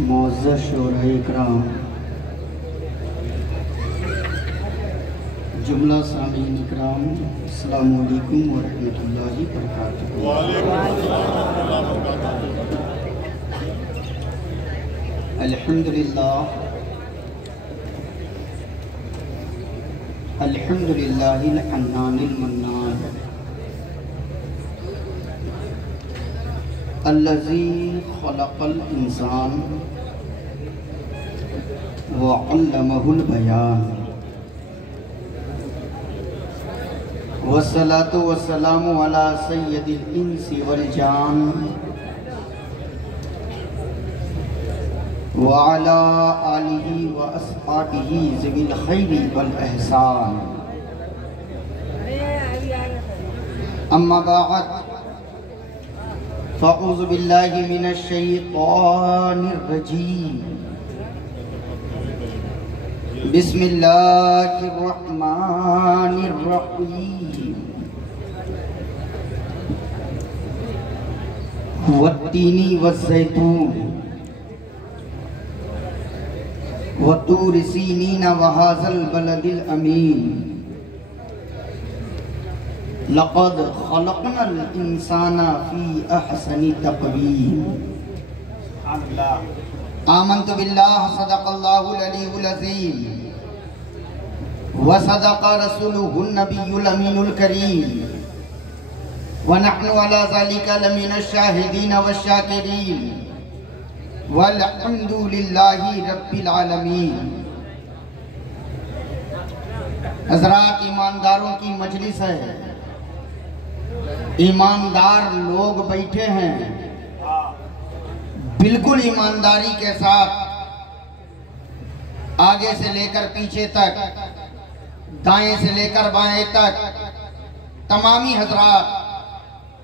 मुअज़्ज़ज़ शोराए इकराम, जुमला सामीन इकराम, अस्सलामु अलैकुम व रहमतुल्लाहि व बरकातुहू। अल्हम्दुलिल्लाह अल्हम्दुलिल्लाहिल हन्नानिल मन्नान अल्लज़ी खलक़ल इंसान व अल्लमहुल बयान वस्सलातु वस्सलामु अला सय्यदिल इंसी वल जान व अला आलिहि व अस्हाबिहि ज़िल खैरि वल एहसान। अम्मा बाद फ़अऊज़ु बिल्लाहि मिनश शैतानिर रजीम। बिस्मिल्लाहिर रहमानिर रहीम। वत्तीनी वज़्ज़ैतून वतूर सीनीन वहाज़ल बलदिल अमीन। लक़द ख़लक़नल इंसाना फ़ी अहसनि तक़वीम। आमन्तु बिल्लाह सदक़ल्लाहुल अलीयुल अज़ीम व सदक़ रसूलुहुन नबियुल अमीनुल करीम व नहनु अला ज़ालिका लमिनश शाहिदीन वश्शाकिरीन वल्हम्दुलिल्लाहि रब्बिल आलमीन। हज़रात, ईमानदारों की मजलिस है, ईमानदार लोग बैठे हैं। बिल्कुल ईमानदारी के साथ आगे से लेकर पीछे तक, दाएं से लेकर बाएं तक तमामी हजरात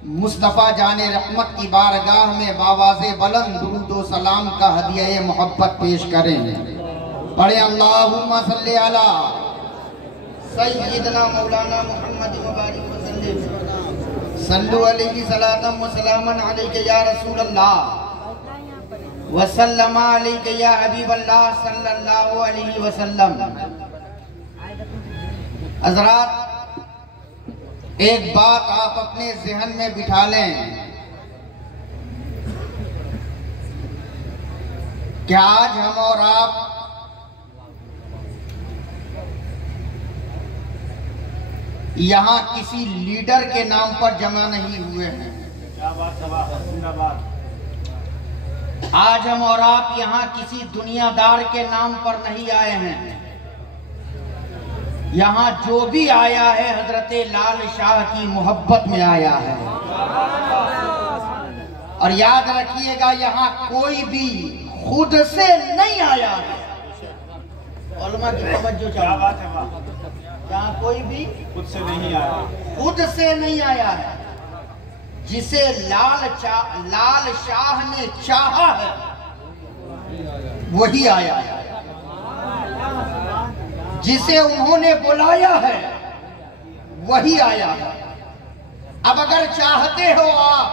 मुस्तफ़ा जाने रहमत की बारगाह में बावाज़े बुलंद दुरूद व सलाम का हदिया मोहब्बत पेश करें। पढ़े अल्लाहुम्मा सल्ली अला सय्यिदना मौलाना मुहम्मद व बारिक वसल्लिम। सल्लु अलैहि सलातम व सलामन अलैका या रसूल अल्लाह व सल्लम अलैका या हबीब अल्लाह सल्लल्लाहु अलैहि वसल्लम। हज़रात, एक बात आप अपने ज़हन में बिठा लें कि आज हम और आप यहाँ किसी लीडर के नाम पर जमा नहीं हुए हैं। आज हम और आप यहाँ किसी दुनियादार के नाम पर नहीं आए हैं। यहाँ जो भी आया है हजरते लाल शाह की मोहब्बत में आया है। और याद रखिएगा, यहाँ कोई भी खुद से नहीं आया है। उलमा की तवज्जो चाहिए। यहाँ कोई भी खुद से नहीं आया, खुद से नहीं आया है। जिसे लाल शाह ने चाहा है वही आया है। जिसे उन्होंने बुलाया है वही आया है। अब अगर चाहते हो आप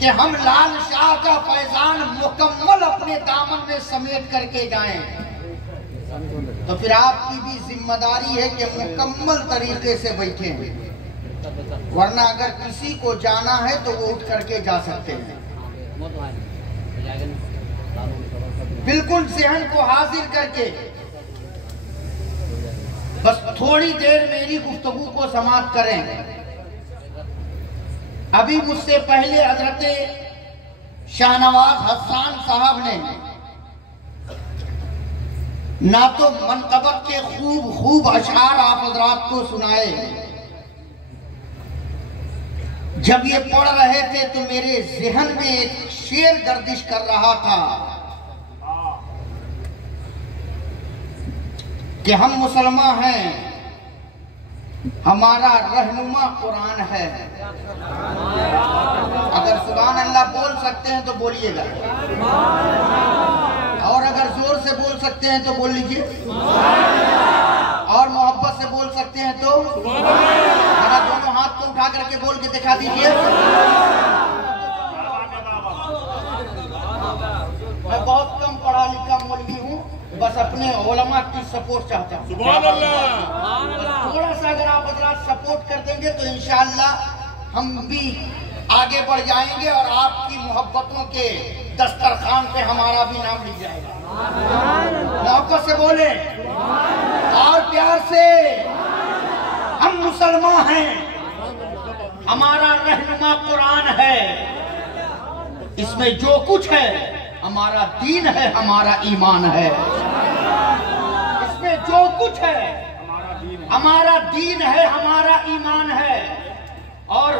कि हम लाल शाह का फैजान मुकम्मल अपने दामन में समेट करके जाएं, तो फिर आपकी भी जिम्मेदारी है कि मुकम्मल तरीके से बैठें। वरना अगर किसी को जाना है तो वो उठ करके जा सकते हैं। बिल्कुल ज़हन को हाजिर करके बस थोड़ी देर मेरी गुफ्तगू को समाप्त करें। अभी मुझसे पहले हजरत शाहनवाज हसन साहब ने ना तो मनक़बत के खूब अशआर आप हजरात को सुनाए। जब ये पढ़ रहे थे तो मेरे ज़हन में एक शेर गर्दिश कर रहा था कि हम मुसलमान हैं, हमारा रहनुमा कुरान है। अगर सुभान अल्लाह बोल सकते हैं तो बोलिएगा, और अगर जोर से बोल सकते हैं तो बोल लीजिए, और मोहब्बत से बोल सकते हैं तो जरा दोनों हाथ को उठा करके बोल के दिखा दीजिए। मैं बहुत कम पढ़ा लिखा मौलवी हूँ, बस अपने उलमा की सपोर्ट चाहता हूँ। सुभान अल्लाह। थोड़ा सा अगर आप हजरात सपोर्ट कर देंगे तो इंशाअल्लाह हम भी आगे बढ़ जाएंगे और आपकी मोहब्बतों के दस्तरखान पे हमारा भी नाम लिख जाएगा। मोहब्बत से बोले और प्यार से, हम मुसलमान हैं, हमारा रहनुमा कुरान है, इसमें जो कुछ है हमारा दीन है, हमारा ईमान है। इसमें जो कुछ है हमारा दीन है, हमारा ईमान है। और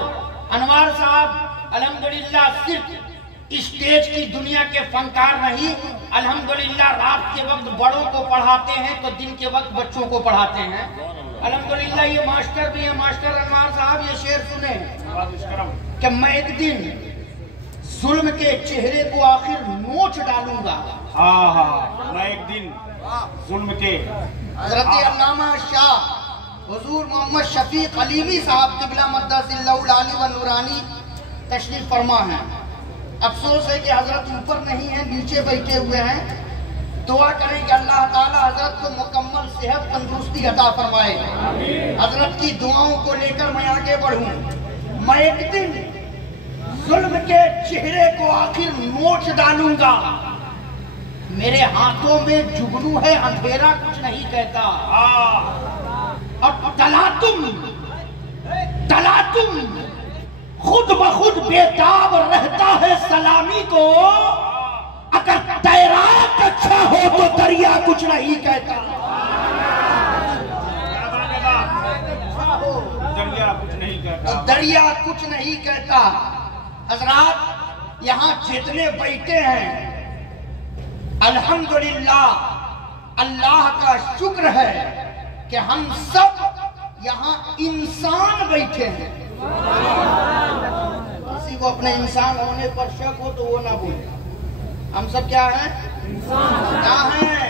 अनवार साहब अल्हम्दुलिल्लाह सिर्फ स्टेज की दुनिया के फनकार नहीं, अल्हम्दुलिल्लाह रात के वक्त बड़ों को पढ़ाते हैं तो दिन के वक्त बच्चों को पढ़ाते हैं। अल्हम्दुलिल्लाह ये मास्टर भी है। मास्टर अनवार साहब ये शेर सुने कि मैं एक दिन जुल्म के चेहरे को आखिर नोच डालूंगा। हाँ, मैं एक दिन जुल्म के हज़रत अल्लामा शाह हुजूर मोहम्मद शफीक अलीमी साहब क़िबला मद्दसिल्लाहुल आली व नूरानी तशरीफ फरमा है। अफसोस है कि हजरत ऊपर नहीं है, नीचे बैठे हुए हैं। दुआ करें कि अल्लाह ताला हजरत को मुकम्मल सेहत तंदुरुस्ती अता फरमाए। हजरत की दुआओं को लेकर मैं आगे बढ़ूं। मैं एक दिन जुल्म के चेहरे को आखिर नोच डालूंगा। मेरे हाथों में जुगनू है, अंधेरा कुछ नहीं कहता। और तलातुम खुद ब खुद बेताब रहता है सलामी को। अगर तैराक अच्छा हो तो दरिया कुछ नहीं कहता। दरिया कुछ नहीं कहता। तो दरिया कुछ नहीं कहता। हजरात यहाँ जितने बैठे हैं अल्हम्दुलिल्लाह अल्लाह का शुक्र है कि हम सब यहाँ इंसान बैठे हैं। किसी को अपने इंसान होने पर शक हो तो वो ना बोले। हम सब क्या हैं? क्या हैं?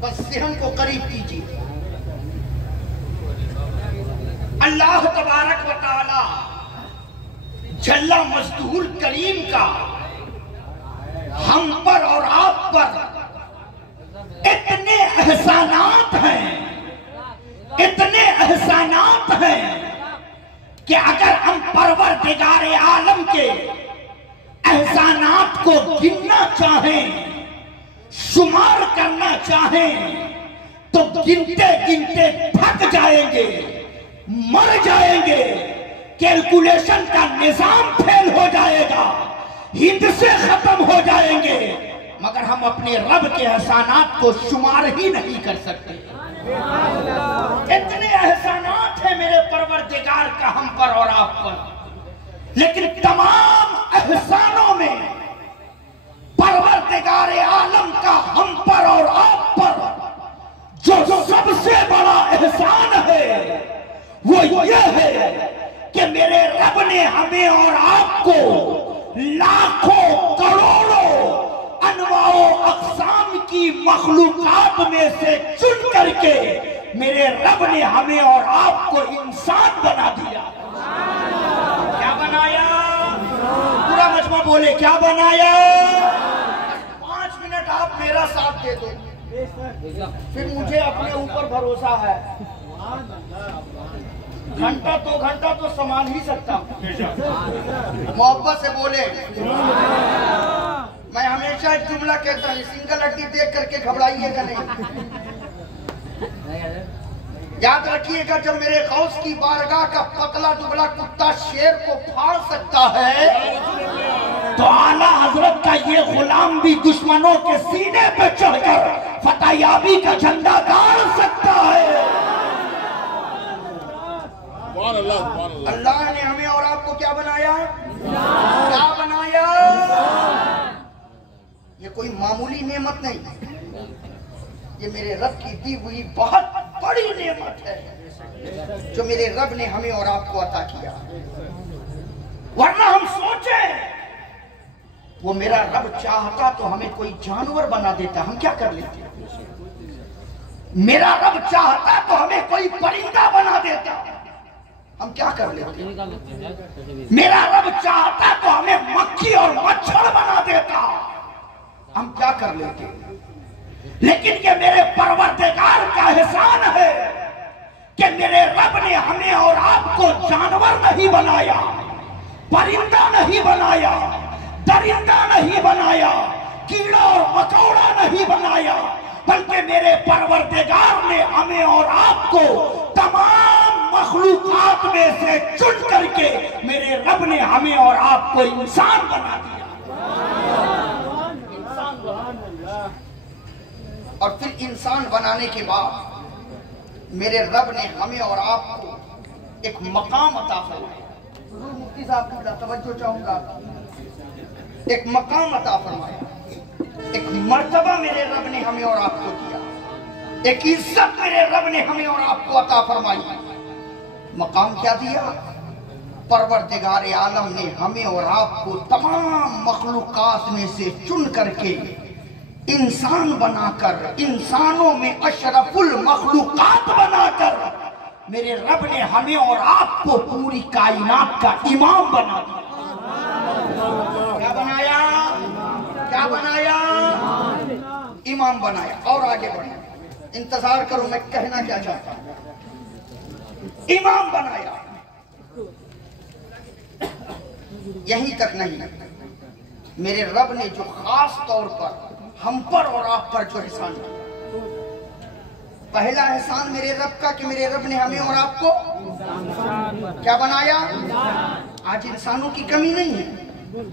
बस सहन को करीब कीजिए। अल्लाह तबारक व तआला जल्ला मजदूर करीम का हम पर और आप पर इतने एहसानात हैं, इतने एहसानात हैं कि अगर हम परवरदिगारे आलम के एहसानात को गिनना चाहें, शुमार करना चाहें तो गिनते गिनते थक जाएंगे, मर जाएंगे, कैलकुलेशन का निजाम फेल हो जाएगा, हिंद से खत्म हो जाएंगे, मगर हम अपने रब के एहसानात को शुमार ही नहीं कर सकते। इतने एहसानात हैं मेरे परवरदिगार का हम पर और आप पर, लेकिन तमाम एहसानों में परवरदिगार आलम का हम पर और आप पर जो सबसे बड़ा एहसान है वो ये है कि मेरे रब ने हमें और आपको लाखों करोड़ों अनवाओ अक़साम की मखलूकात में से चुन करके मेरे रब ने हमें और आपको इंसान बना दिया। क्या बनाया? पूरा मजमा बोले क्या बनाया? 5 मिनट आप मेरा साथ दे दो, फिर मुझे अपने ऊपर भरोसा है। घंटा 2 घंटा तो संभाल ही सकता हूँ। मोहब्बत से बोले। मैं हमेशा एक जुमला कहता हूँ, सिंगल हड्डी देख करके घबराइएगा नहीं। याद रखिएगा, जब मेरे गौस की बारगाह का पतला दुबला कुत्ता शेर को फाड़ सकता है तो आला हजरत का ये गुलाम भी दुश्मनों के सीने पे चढ़कर फतेहयाबी का झंडा गाड़ सकता है। अल्लाह ने हमें और आपको क्या बनाया? क्या बनाया? ये कोई मामूली नेमत नहीं, ये मेरे रब की दी हुई बहुत बड़ी नेमत है जो मेरे रब ने हमें और आपको अता किया। वरना हम सोचे वो मेरा रब चाहता तो हमें कोई जानवर बना देता, हम क्या कर लेते? मेरा रब चाहता तो हमें कोई परिंदा बना देता, हम क्या कर लेते? मेरा रब चाहता तो हमें मक्खी और मच्छर बना देता, हम क्या कर लेते, लेकिन ये मेरे परवरदिगार का एहसान है कि मेरे रब ने हमें और आपको जानवर नहीं बनाया, परिंदा नहीं बनाया, दरिंदा नहीं बनाया, कीड़ा और मकोड़ा नहीं बनाया, बल्कि मेरे परवरदिगार ने हमें और आपको तमाम मखलूकात में से चुन करके मेरे रब ने हमें और आपको इंसान बना दिया। और फिर इंसान बनाने के बाद मेरे रब ने हमें और आपको एक मकाम अता फरमाया। मुफ्ती साहब की तवज्जो चाहूंगा, एक मकाम अता फरमाया, एक मर्तबा मेरे रब ने हमें और आपको दिया, एक इज्जत मेरे रब ने हमें और आपको अता फरमाई। मकाम क्या दिया? परवरदिगार आलम ने हमें और आपको तमाम मखलूकात में से चुन करके इंसान बनाकर, इंसानों में अशरफुल मखलूकात बनाकर मेरे रब ने हमें और आपको पूरी कायनात का इमाम बना दिया। क्या बनाया? क्या बनाया? इमाम बनाया। और आगे बढ़े, इंतजार करो मैं कहना क्या चाहता हूं। इमाम बनाया। यहीं तक नहीं, मेरे रब ने जो खास तौर पर हम पर और आप पर जो एहसान किया, पहला एहसान मेरे रब का कि मेरे रब ने हमें और आपको क्या बनाया? आज इंसानों की कमी नहीं है,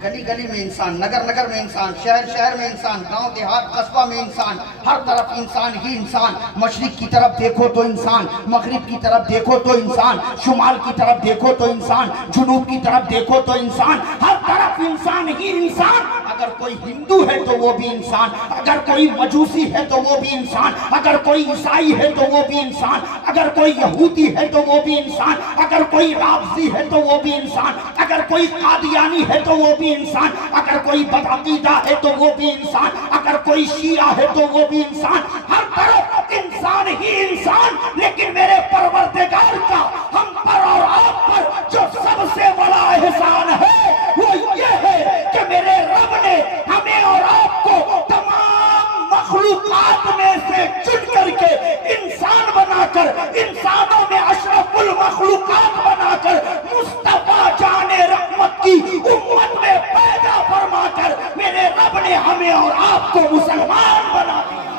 गली गली में इंसान, नगर नगर में इंसान, शहर शहर में इंसान, गांव देहात कस्बा में इंसान, हर तरफ इंसान ही इंसान। मशरिक की तरफ देखो तो इंसान, मगरिब की तरफ देखो तो इंसान, शुमाल की तरफ देखो तो इंसान, जुनूब की तरफ देखो तो इंसान, हर तरफ इंसान ही इंसान। अगर कोई हिंदू है तो वो भी इंसान, अगर कोई मजूसी है तो वो भी इंसान, अगर कोई ईसाई है तो वो भी इंसान, अगर कोई यहूदी है तो वो भी इंसान, अगर कोई राफजी है तो वो भी इंसान, अगर कोई कादियानी है तो वो भी इंसान, अगर कोई बदअकीदा है तो वो भी इंसान, अगर कोई शिया है तो वो भी इंसान। हर तरफ इंसान ही इंसान। लेकिन मेरे परवरदिगार का हम पर और आप पर जो सबसे बड़ा एहसान है वो ये है कि मेरे रब ने हमें और आपको तमाम मखलूकात में से चुन करके इंसान बनाकर, इंसानों में अशरफुल मखलूकात बनाकर, मुस्तफा जाने रहमत की उम्मत में पैदा फरमाकर मेरे रब ने हमें और आपको मुसलमान बना दिया।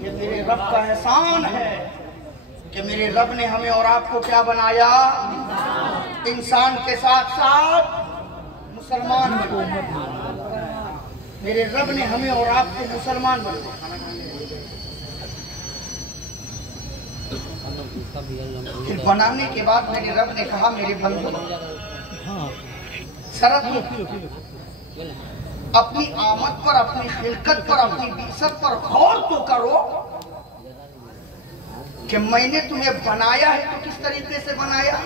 ये मेरे रब का एहसान है कि मेरे रब ने हमें और आपको क्या बनाया? इंसान के साथ साथ मुसलमान बनाया। मेरे रब ने हमें और आपको मुसलमान बनाया। फिर बनाने के बाद मेरे रब ने कहा, मेरे बंदो शरत अपनी आमद पर, अपनी खिलकत पर, अपनी बिसत पर गौर तो करो कि मैंने तुम्हें बनाया है तो किस तरीके से बनाया।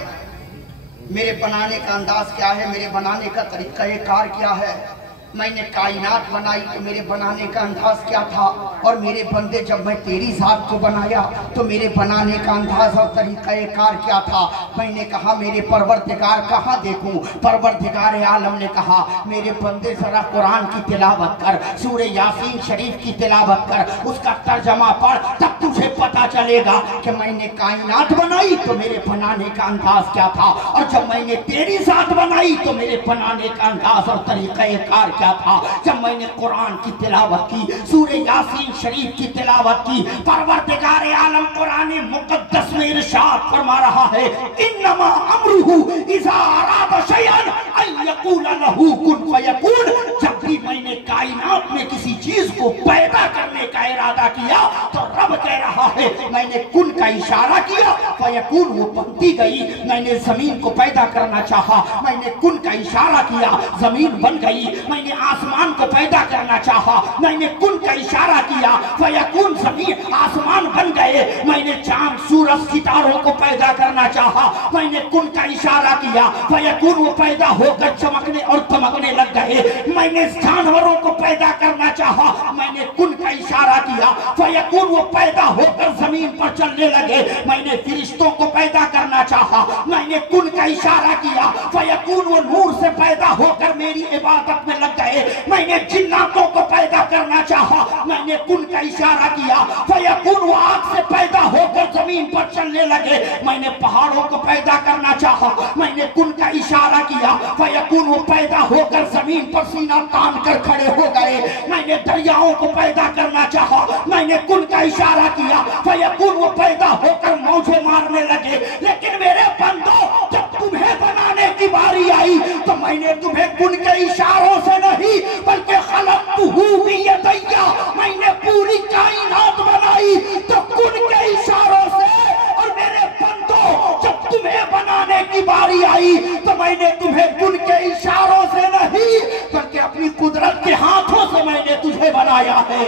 मेरे बनाने का अंदाज क्या है, मेरे बनाने का तरीक़ाकार क्या है। मैंने कायनात बनाई तो मेरे बनाने का अंदाज क्या था, और मेरे बंदे जब मैं तेरी जात को बनाया तो मेरे बनाने का अंदाज और तरीक़ाकार क्या था। मैंने कहा मेरे परवरदिगार कहाँ देखूं? परवरदिगार आलम ने कहा मेरे बंदे जरा कुरान की तिलावत कर, सूरे यासीन शरीफ की तिलावत कर, उसका तर्जमा पढ़, तब तुझे पता चलेगा कि मैंने कायनात बनाई तो मेरे बनाने का अंदाज क्या था, और जब मैंने तेरी जात बनाई तो मेरे बनाने का अंदाज और तरीक़ाकार क्या था। जब मैंने कुरान की तिलावत की, सूरे यासीन शरीफ की तिलावत की, परवरदिगार आलम कुरान मुक़द्दस में इरशाद फरमा रहा है, इन्नमा अमरुहु इज़ा अरादा शयअन अन यक़ूल लहू कुन फयकून। जब भी मैंने कायनात में किसी चीज को पैदा करने का इरादा किया तो रब कह रहा है मैंने कुन का इशारा किया, फयकून वो बनती गई। मैंने जमीन को पैदा करना चाहा, मैंने कुन का इशारा किया, जमीन बन गई। मैंने आसमान को पैदा करना चाहा, मैंने कुन का इशारा किया, फयकून जमीन आसमान बन गए। मैंने चांद सूरज सितारों को पैदा करना चाहा, मैंने कुन का इशारा किया, फयकून वो पैदा होकर चमकने और चमकने लग गए। मैंने जानवरों को पैदा करना चाहा, मैंने कुन का इशारा किया, फयकून वो पैदा होकर जमीन पर चलने लगे। मैंने फरिश्तों को पैदा करना चाहा, मैंने कुन का इशारा किया, फयकून वो नूर से पैदा होकर मेरी इबादत में लग गए। मैंने जिन्नातों को पैदा करना चाहा, मैंने कुन का इशारा किया, फयकून वो आग से पैदा होकर जमीन पर चलने लगे। मैंने पहाड़ों को पैदा करना चाहा, मैंने कुन का इशारा किया, फयकून वो पैदा होकर जमीन पर सीना तान कर खड़े हो गए। मैंने दरियाओं को पैदा करना चाहा, मैंने कुन का इशारा किया, फयकून वो पैदा होकर मौजें मारने लगे। लेकिन मेरे बंदो, जब तुम्हें बनाने की बारी आई तो मैंने तुम्हें कुन के इशारों से नहीं बल्कि खलक़तुहू बियदैया, मैंने पूरी कायनात बनाई तो कुन के इशारों से। और मेरे बंदो, जब तुम्हें बनाने की बारी आई तो मैंने तुम्हें कुन के इशारों से नहीं बल्कि अपनी कुदरत के हाथों से मैंने तुझे बनाया है।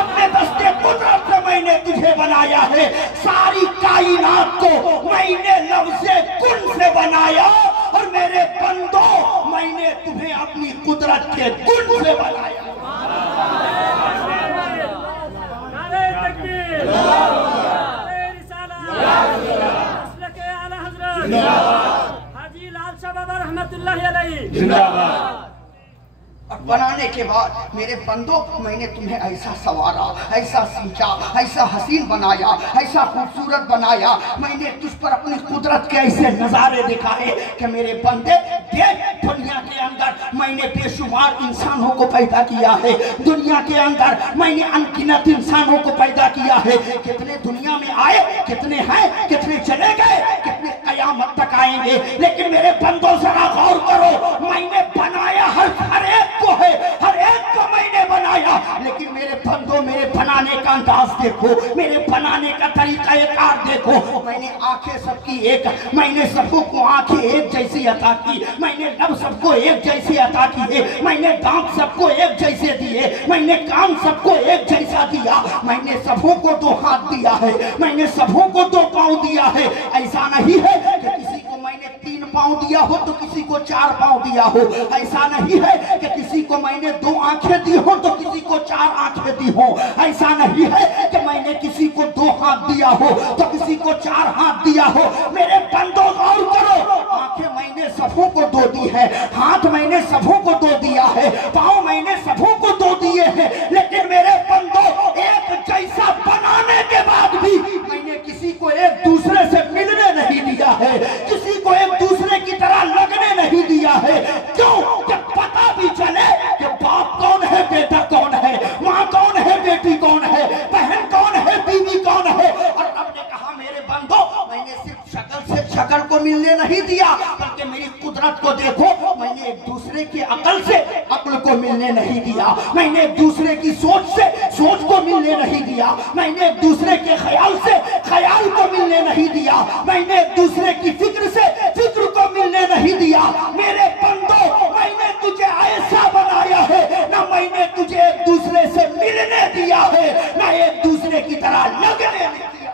अपने दस्ते कुदरत से मैंने तुझे बनाया है। सारी कायनात को मैंने लफ्ज़े कुन से बनाया। और मेरे बंदो, मैंने तुम्हें अपनी कुदरत के कुन से बनाया। हाजी लाल शाह बाबा रहमतुल्लाह अलैहि जिंदाबाद। और बनाने के बाद मेरे बंदों, मैंने तुम्हें ऐसा संवारा, ऐसा सींचा, ऐसा हसीन बनाया, ऐसा खूबसूरत बनाया। मैंने तुझ पर अपनी कुदरत के ऐसे नजारे दिखाए कि मेरे बंदे देख, दुनिया के अंदर मैंने बेशुमार इंसानों को पैदा किया है। दुनिया के अंदर मैंने अनगिनत इंसानों को पैदा किया है। कितने दुनिया में आए, कितने हैं, कितने चले गए, कितने कयामत तक आएंगे। लेकिन मेरे बंदों जरा गौर करो, मैंने बनाया हर एक को है, हर एक को मैंने बनाया। लेकिन मेरे बंदों, मेरे बनाने का अंदाज देखो, मेरे बनाने का तरीका कार देखो। मैंने आंखें सबकी एक, मैंने सबको आंखें एक जैसी अता की, मैंने लब सबको एक जैसी अता की है, मैंने दांत सबको एक जैसे दिए, मैंने कान सबको एक जैसा दिया, मैंने सबों को 2 हाथ दिया है, मैंने सबों को 2 पांव दिया है। ऐसा नहीं है कि किसी को मैंने 3 पांव दिया हो तो किसी को 4 पांव दिया हो। ऐसा नहीं है कि किसी को मैंने 2 आंखें दी हो तो किसी को 4 आंखें दी हो। ऐसा नहीं है कि मैंने किसी को 2 हाथ दिया हो तो किसी को 4 हाथ दिया हो। मेरे बंदों गौर करो, आंखें मैंने सबों को 2 दी है, हाथ मैंने सबों को 2 दिया है, पांव मैंने सबों को 2 दिए हैं। लेकिन मेरे बंदों, एक जैसा बनाने के बाद भी मैंने किसी को एक दूसरे से मिलने नहीं दिया है, किसी को एक दूसरे की तरह लगने नहीं दिया है। क्यों? जब पता भी चले कि बाप कौन है, बेटा कौन है, माँ कौन है, बेटी कौन है, बहन कौन है, बीवी कौन है। और रब ने कहा मेरे बंदो, मैंने सिर्फ शक्ल से शक्ल को मिलने नहीं दिया बल्कि मेरी कुदरत को देखो। मैंने एक दूसरे की अकल से अकल को मिलने नहीं दिया, मैंने एक दूसरे की सोच से सोच को मिलने नहीं दिया, मैंने एक दूसरे के ख्याल से ख्याल को मिलने नहीं दिया, मैंने एक दूसरे की फिक्र से फिक्र को मिलने नहीं दिया। मेरे बंदो, मैंने तुझे ऐसा बनाया है, ना मैंने तुझे एक दूसरे से मिलने दिया है, ना एक दूसरे की तरह लगने दिया।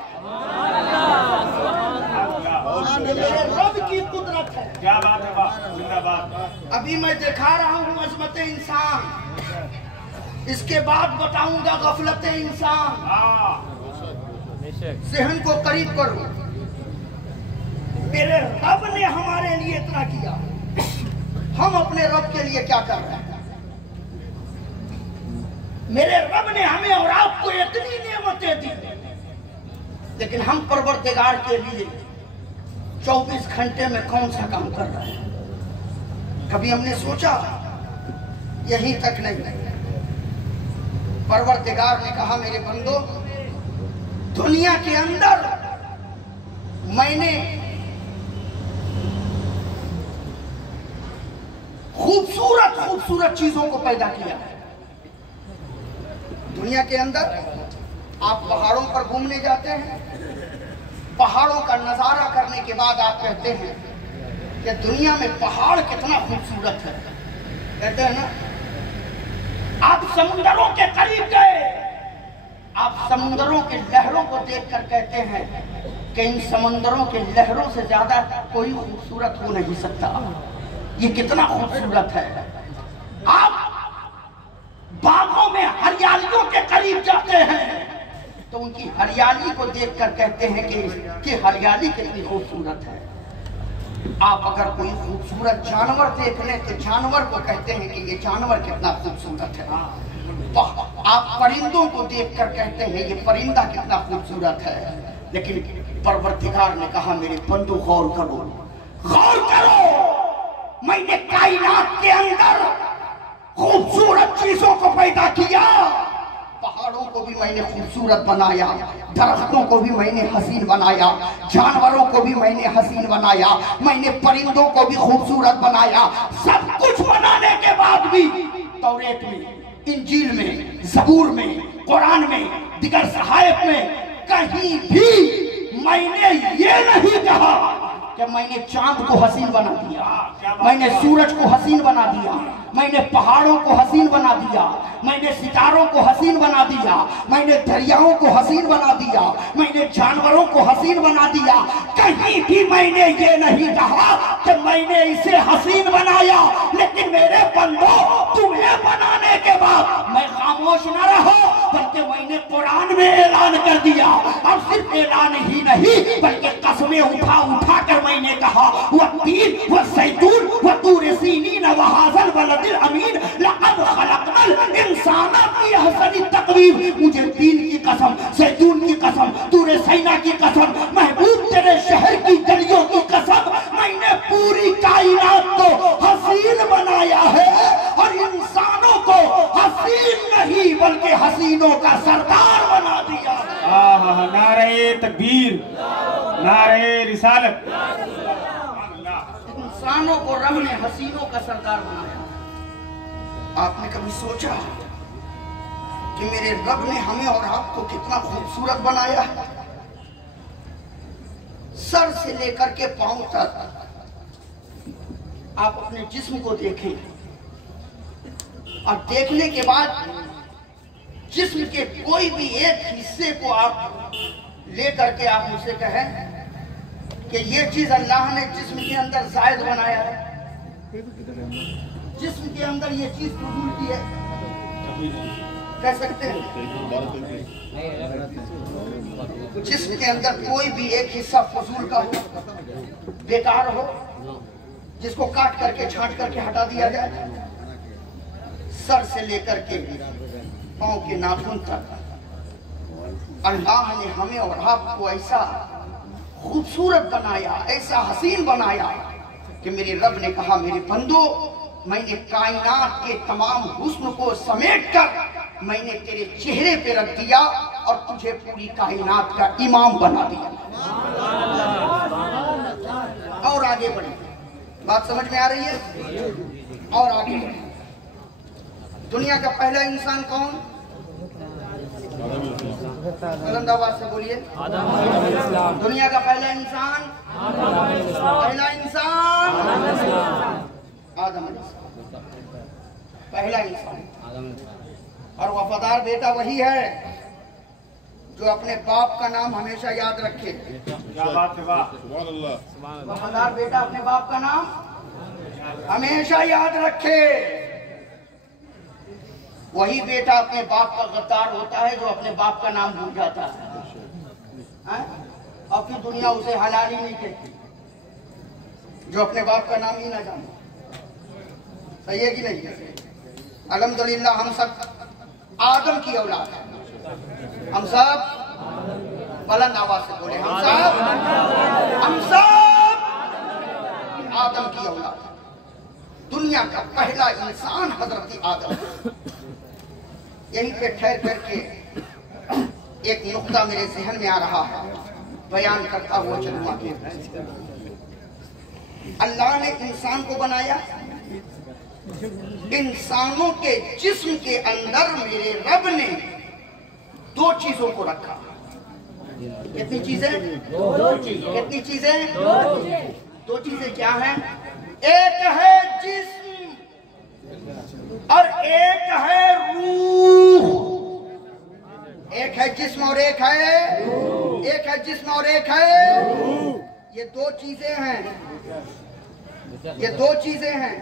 मेरे रब की कुदरत है। क्या बात है, जिंदाबाद। अभी मैं दिखा रहा हूँ अजमत इंसान, इसके बाद बताऊंगा गफलत इंसान। ज़हन को करीब करो। मेरे रब ने हमारे लिए इतना किया, हम अपने रब के लिए क्या कर रहे हैं? मेरे रब ने हमें और आपको इतनी नेमतें दी, लेकिन हम परवरदिगार के लिए 24 घंटे में कौन सा काम कर रहे हैं? कभी हमने सोचा? यहीं तक नहीं। परवरदिगार ने कहा मेरे बंदो, दुनिया के अंदर मैंने खूबसूरत खूबसूरत चीजों को पैदा किया है। दुनिया के अंदर आप पहाड़ों पर घूमने जाते हैं, पहाड़ों का नजारा करने के बाद आप कहते हैं कि दुनिया में पहाड़ कितना खूबसूरत है। कहते हैं ना, आप समुद्रों के करीब गए, आप समुद्रों के लहरों को देखकर कहते हैं कि इन समुद्रों के लहरों से ज्यादा कोई खूबसूरत हो नहीं सकता, ये कितना खूबसूरत है। आप बागों में हरियालियों के करीब जाते हैं, तो उनकी हरियाली को देखकर कहते हैं कि हरियाली कितनी खूबसूरत है। आप अगर कोई खूबसूरत जानवर देख लें तो जानवर को कहते हैं कि ये जानवर कितना खूबसूरत है। आप परिंदों को देखकर कहते हैं ये परिंदा कितना खूबसूरत है। लेकिन परवरदिगार ने कहा मेरे बंदो गौर करो, गौर करो, मैंने कायनात के अंदर खूबसूरत चीजों को पैदा किया। पहाड़ों को भी मैंने खूबसूरत बनाया, दरख्तों को भी मैंने हसीन बनाया, जानवरों को भी मैंने हसीन बनाया, मैंने परिंदों को भी खूबसूरत बनाया। सब कुछ बनाने के बाद भी तौरेत में, इंजील में, ज़बूर में, कुरान में, दिगर सहायफ में कहीं भी मैंने ये नहीं कहा कि मैंने चांद को हसीन बना दिया, मैंने सूरज को हसीन बना दिया, मैंने पहाड़ों को हसीन बना दिया, मैंने सितारों को हसीन बना दिया, मैंने दरियाओं को हसीन बना दिया, मैंने जानवरों को हसीन बना दिया। कहीं भी मैंने ये नहीं कहा कि मैंने इसे हसीन बनाया। लेकिन मेरे बंदो, तुम्हें बनाने के बाद मैं खामोश न रहा, बल्कि मैंने कुरान में ऐलान कर दिया। और सिर्फ ऐलान ही नहीं बल्कि कसमें उठा उठा कर मैंने कहा वत्तीन वज़ैतून वतूर सीनीन वहाज़ल बलदिल अमीन लक़द खलक़नल इंसाना फ़ी अहसनि तक़वीम। मुझे तीन की कसम, ज़ैतून की कसम, तूर सीना की कसम, महबूब तेरे शहर की गलियों की कसम, मैंने पूरी कायनात को हसीन बनाया है। और इंसानों को हसीन नहीं बल्कि हसीनों का सरदार बना दिया। नारे तकबीर, नारे रिसालत। इंसानों को रब ने हसीनों का सरदार बनाया। आपने कभी सोचा कि मेरे रब ने हमें और आपको कितना खूबसूरत बनाया है? सर से लेकर के पांव तक आप अपने जिस्म को देखें और देखने के बाद जिस्म के कोई भी एक हिस्से को आप लेकर के आप मुझसे कहें कि ये चीज अल्लाह ने जिस्म के अंदर जायद बनाया है, जिस्म के अंदर ये चीज फजूल की है, कह सकते हैं? जिस्म के अंदर कोई भी एक हिस्सा फजूल का हो, बेकार हो, जिसको काट करके छांट करके हटा दिया जाए, सर से लेकर के पांव के नाखून तक अल्लाह ने हमें और आपको ऐसा खूबसूरत बनाया, ऐसा हसीन बनाया कि मेरे रब ने कहा मेरे बंदो, मैंने कायनात के तमाम हुस्न को समेट कर मैंने तेरे चेहरे पे रख दिया और तुझे पूरी कायनात का इमाम बना दिया। और आगे बढ़े, बात समझ में आ रही है? और आगे बढ़े। दुनिया का पहला इंसान कौन? बुलंद आवाज से बोलिए। दुनिया का पहला इंसान, पहला इंसान आदम अलैहिस्सलाम, पहला इंसान। और वफादार बेटा वही है जो अपने बाप का नाम हमेशा याद रखे। क्या बात है, वाह। वफादार बेटा अपने बाप का नाम हमेशा याद रखे। वही बेटा अपने बाप का गद्दार होता है जो अपने बाप का नाम भूल जाता है। और फिर दुनिया उसे हलाल ही नहीं कहती, जो अपने बाप का नाम ही ना जाने। सही है कि नहीं? अल्हम्दुलिल्लाह हम सब आदम की औलाद है। हम सब बुलंद आवाज से बोले, हम सब आदम की औलाद। दुनिया का पहला इंसान हजरत आदम। यहीं पे ठहर करके एक नुक्ता मेरे जहन में आ रहा है, बयान करता हुआ चलूंगा कि अल्लाह ने इंसान को बनाया, इंसानों के जिस्म के अंदर मेरे रब ने दो चीजों को रखा। कितनी चीजें? कितनी चीजें? दो चीजें क्या हैं? एक है जिस्म और एक है रूह। एक है जिस्म और एक है जिस्म और एक है। ये दो चीजें हैं, ये दो चीजें हैं।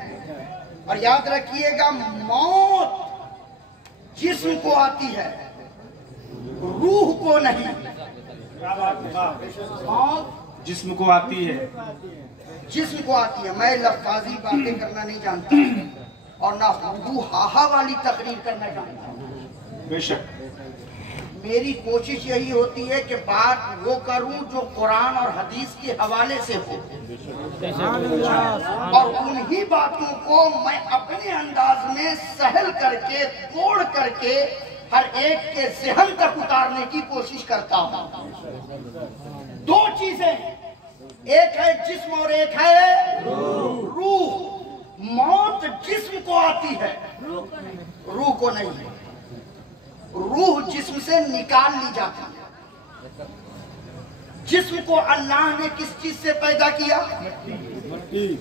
और याद रखिएगा, मौत जिस्म को आती है, रूह को नहीं। हाँ, जिस्म को आती है, जिस्म को आती है। मैं लफ्ज़ी बातें करना नहीं जानता और ना रूह हाहा वाली तकरीर करना जानता। बेशक मेरी कोशिश यही होती है कि बात वो करूं जो कुरान और हदीस के हवाले से हो, और उन्हीं बातों को मैं अपने अंदाज में सहल करके तोड़ करके हर एक के ज़हन तक उतारने की कोशिश करता हूं। दो चीजें, एक है जिस्म और एक है रूह। मौत जिस्म को आती है, रूह को नहीं। रूह जिस्म से निकाल ली जाती है। जिस्म को अल्लाह ने किस चीज से पैदा किया?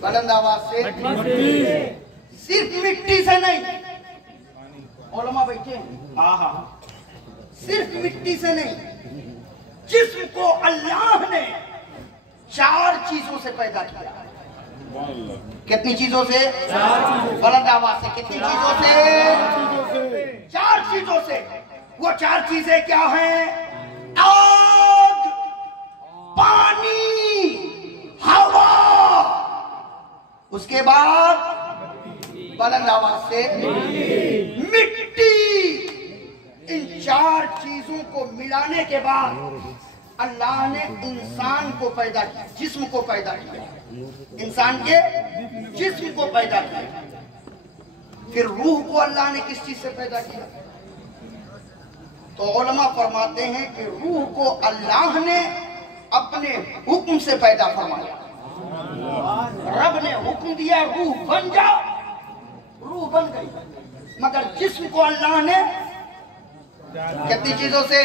बुलंद आवाज से, सिर्फ मिट्टी से नहीं। उलमा बैठे हैं, सिर्फ मिट्टी से नहीं, जिस्म को अल्लाह ने 4 चीजों से पैदा किया। कितनी चीजों से? बुलंद आवाज से, कितनी चीजों से? 4 चीजों से। वो 4 चीजें क्या हैं? आग, पानी, हवा, उसके बाद बुलंद आवाज से मिट्टी। इन 4 चीजों को मिलाने के बाद अल्लाह ने इंसान को पैदा किया, जिस्म को पैदा किया, इंसान के जिस्म को पैदा किया। फिर रूह को अल्लाह ने किस चीज से पैदा किया? तो उलमा फरमाते हैं कि रूह को अल्लाह ने अपने हुक्म से पैदा फरमाया। रब ने हुक्म दिया रूह बन जा, रूह बन गई। मगर जिस्म को अल्लाह ने कितनी चीजों से?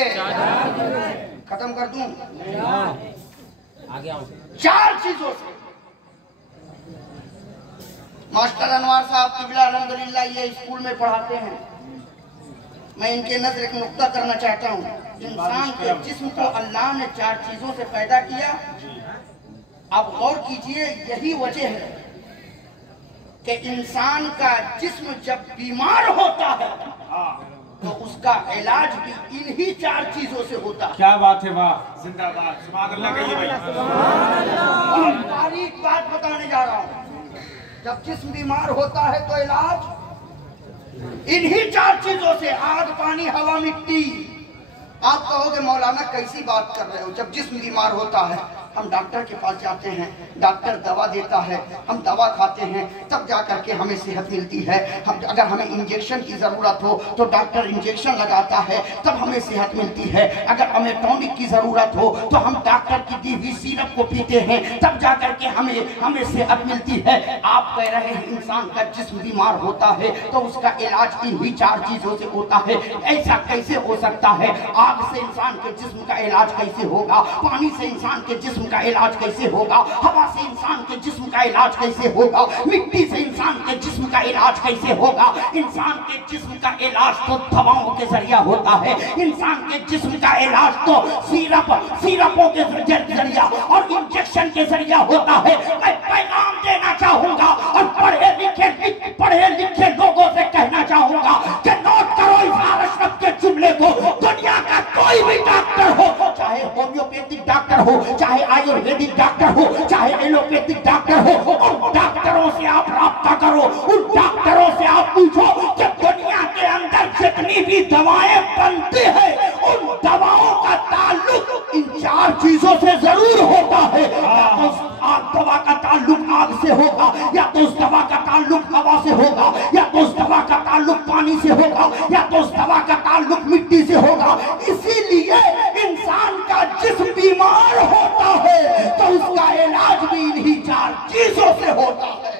खत्म कर दूं? 4 चीजों से। मास्टर अनवार साहब किबला अल्हम्दुलिल्लाह ये स्कूल में पढ़ाते हैं। मैं इनके नजर एक नुक्ता करना चाहता हूँ। इंसान के जिस्म को अल्लाह ने 4 चीजों से पैदा किया। अब गौर कीजिए, यही वजह है कि इंसान का जिस्म जब बीमार होता है तो उसका इलाज भी इन्हीं 4 चीजों से होता है। क्या बात है, वाह, जिंदाबाद, सुभान अल्लाह कहिए भाई। और बारीक बात बताने जा रहा हूँ। जब जिस्म बीमार होता है तो इलाज इन्हीं 4 चीजों से, आग, पानी, हवा, मिट्टी। आप कहोगे मौलाना कैसी बात कर रहे हो? जब जिस्म बीमार होता है हम डॉक्टर के पास जाते हैं, डॉक्टर दवा देता है, हम दवा खाते हैं, तब जाकर के हमें सेहत मिलती है। हम अगर हमें इंजेक्शन की ज़रूरत हो तो डॉक्टर इंजेक्शन लगाता है, तब हमें सेहत मिलती है। अगर हमें टॉनिक की ज़रूरत हो तो हम डॉक्टर की दी हुई सिरप को पीते हैं, तब जाकर के हमें सेहत मिलती है। आप कह रहे हैं इंसान का जिस्म बीमार होता है तो उसका इलाज इन्हीं 4 चीज़ों से होता है। ऐसा कैसे हो सकता है? आग से इंसान के जिस्म का इलाज कैसे होगा? पानी से इंसान के जिस्म का इलाज कैसे होगा? हवा से इंसान के जिस्म का इलाज कैसे होगा? मिट्टी से इंसान के जिस्म का इलाज कैसे होगा? इंसान के जिस्म का इलाज तो दवाओं के जरिया होता है। इंसान के जिस्म का इलाज तो सिरपों के जरिया और इंजेक्शन के जरिया होता है। मैं पैगाम देना चाहूंगा और पढ़े लिखे लोगों से कहना चाहूंगा कि नोट करो इस अशरफ के जुमले को। दुनिया का कोई भी डॉक्टर हो, चाहे होम्योपैथिक डॉक्टर हो, चाहे आयुर्वेदिक डॉक्टर हो, चाहे एलोपैथिक डॉक्टर हो, उन डॉक्टरों से आप राब्ता करो। उन डॉक्टरों से आप पूछो कि दुनिया के अंदर जितनी भी दवाएं बनती है उन दवाओं का ताल्लुक इन 4 चीजों से जरूर होता है। या तो उस दवा का ताल्लुक आग से होगा, या तो उस दवा का ताल्लुक हवा से होगा, या तो उस दवा का ताल्लुक पानी से होगा, या तो उस दवा का ताल्लुक मिट्टी से होगा। इसीलिए इंसान का जिस्म बीमार होता है तो उसका इलाज भी इन्हीं 4 चीजों से होता है।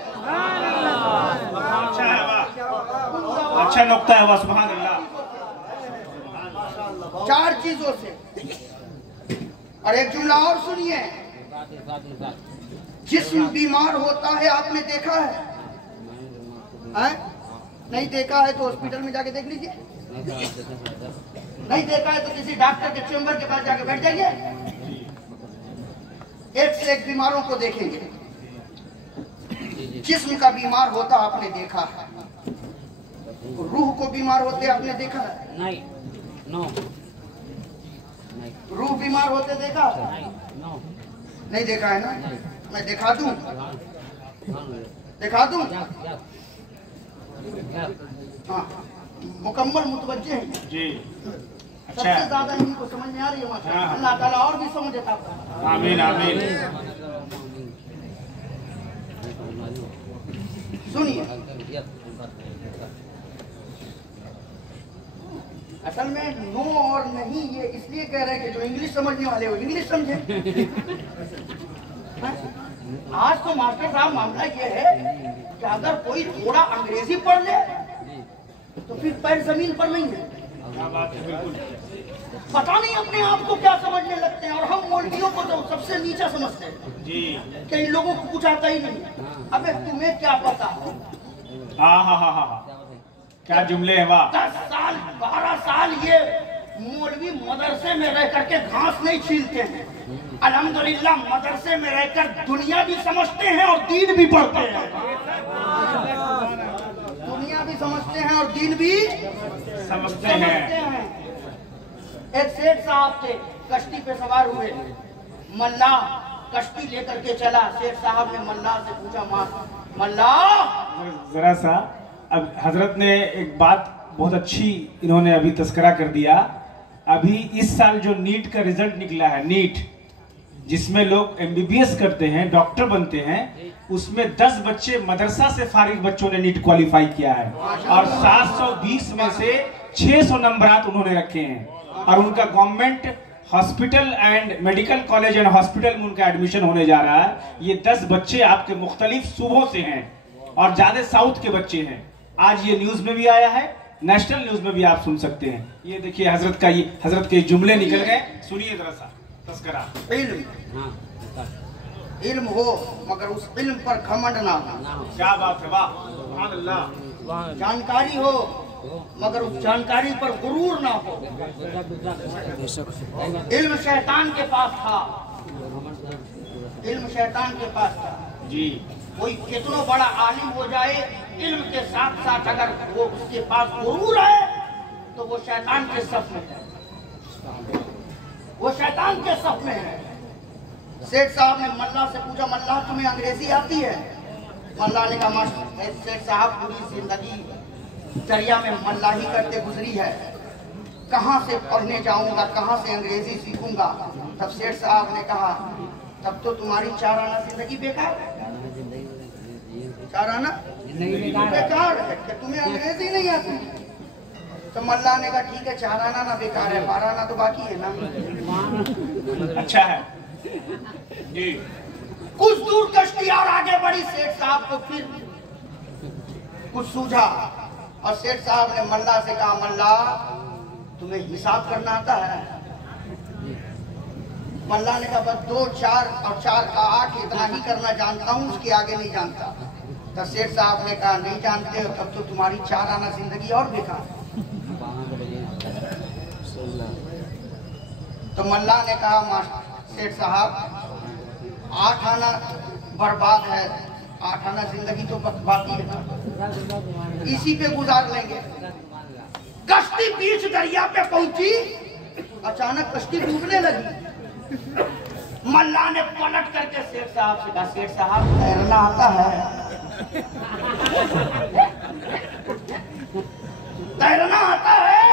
अच्छा है, वाह, अच्छा नुक्ता है, वाह, सुभान अल्लाह। 4 चीजों से। और एक जुमला और सुनिए, जिस्म बीमार होता है, आपने देखा है? नहीं देखा है तो हॉस्पिटल में जाके देख लीजिए। नहीं देखा है तो किसी डॉक्टर के चेंबर के पास जाके बैठ जाइए। एक से एक बीमारों को देखेंगे। जिस्म का बीमार होता आपने देखा है, रूह को बीमार होते आपने देखा है? नहीं, नो। रूह बीमार होते देखा? नहीं देखा है ना? मैं दिखा दूं? दिखा दूं? हाँ, मुकम्मल मुतवज्जे हैं जी। सबसे ज्यादा इनको समझ में आ रही है माशाअल्लाह। अल्लाह ताला और भी समझ देता है। आमीन आमीन। सुनिए, असल में नो और नहीं ये इसलिए कह रहे हैं कि जो इंग्लिश समझने वाले हो इंग्लिश समझे। आज तो मास्टर साहब मामला ये है कि अगर कोई थोड़ा अंग्रेजी पढ़ ले तो फिर पैर जमीन पर नहीं है। क्या बात है, बिल्कुल। पता नहीं अपने आप को क्या समझने लगते हैं और हम मौलवियों को तो सबसे नीचा समझते हैं जी। कि इन लोगों को कुछ आता ही नहीं। अबे तुम्हें क्या पता? हाँ हाँ हाँ हाँ, क्या जुमले हैं, वाह। 10 साल 12 साल ये मौलवी मदरसे में रह करके घास नहीं छीलते हैं। अल्हम्दुलिल्लाह मदरसे में रहकर दुनिया भी समझते हैं और दीन भी पढ़ते हैं। दुनिया भी समझते हैं और दीन भी समझते हैं। एक सेठ साहब थे, कश्ती पे सवार हुए, मल्लाह कश्ती लेकर के चला। सेठ साहब ने मल्लाह से पूछा, मल्लाह जरा सा, अब हजरत ने एक बात बहुत अच्छी इन्होंने अभी तस्करा कर दिया। अभी इस साल जो नीट का रिजल्ट निकला है, नीट जिसमें लोग MBBS करते हैं, डॉक्टर बनते हैं, उसमें 10 बच्चे मदरसा से फारिग बच्चों ने नीट क्वालिफाई किया है और 720 में से 600 नंबरात उन्होंने रखे हैं और उनका government hospital and medical college and hospital में उनका एडमिशन होने जा रहा है। ये 10 बच्चे आपके मुख्तलिफ सूबों से हैं और ज्यादा साउथ के बच्चे हैं। आज ये न्यूज में भी आया है, नेशनल न्यूज में भी आप सुन सकते हैं। ये देखिए हजरत के जुमले निकल गए, सुनिए जरा सा तस्करा। इल्म हो मगर उस इल्म पर घमंड ना हो। क्या बात है, वाह, सुभान अल्लाह। जानकारी हो मगर उस जानकारी पर गुरूर ना हो। इल्म शैतान के पास था, इल्म शैतान के पास था जी। कोई कितना बड़ा आलिम हो जाए, इल्म के साथ साथ अगर वो उसके पास गुरूर है तो वो शैतान के सफ में है, वो शैतान के सफ में है। सेठ साहब ने मल्लाह से पूछा, मल्लाह तुम्हें अंग्रेजी आती है? मल्लाह ने कहा, सेठ साहब पूरी जिंदगी दरिया में मल्लाही करते गुजरी है, कहाँ से पढ़ने जाऊंगा, कहाँ से अंग्रेजी सीखूंगा? तब सेठ साहब ने कहा, तब तो तुम्हारी 4 आना जिंदगी बेकार है। 4 आना बेकार है कि तुम्हें अंग्रेजी नहीं आती। तो मल्लाह ने कहा, ठीक है 4 आना ना बेकार है, 12 आना तो बाकी है ना। अच्छा है जी। कुछ दूर कश्ती और आगे बढ़ी। सेठ साहब को फिर कुछ सूझा और सेठ साहब ने मल्लाह से कहा, मल्लाह तुम्हें हिसाब करना आता है? मल्लाह ने कहा, बस 2 4 और 4 का 8 इतना ही करना जानता हूँ, उसके आगे नहीं जानता। तो सेठ साहब ने कहा, नहीं जानते हो तब तो तुम्हारी 4 आना जिंदगी और बेकार। तो मल्लाह ने कहा, सेठ साहब 8 आना बर्बाद है, 8 आना जिंदगी तो बाकी है ना, इसी पे गुजार लेंगे। कश्ती बीच दरिया पे पहुंची, अचानक कश्ती डूबने लगी। मल्लाह ने पलट करके सेठ साहब से कहा, सेठ साहब तैरना आता है? तैरना आता है?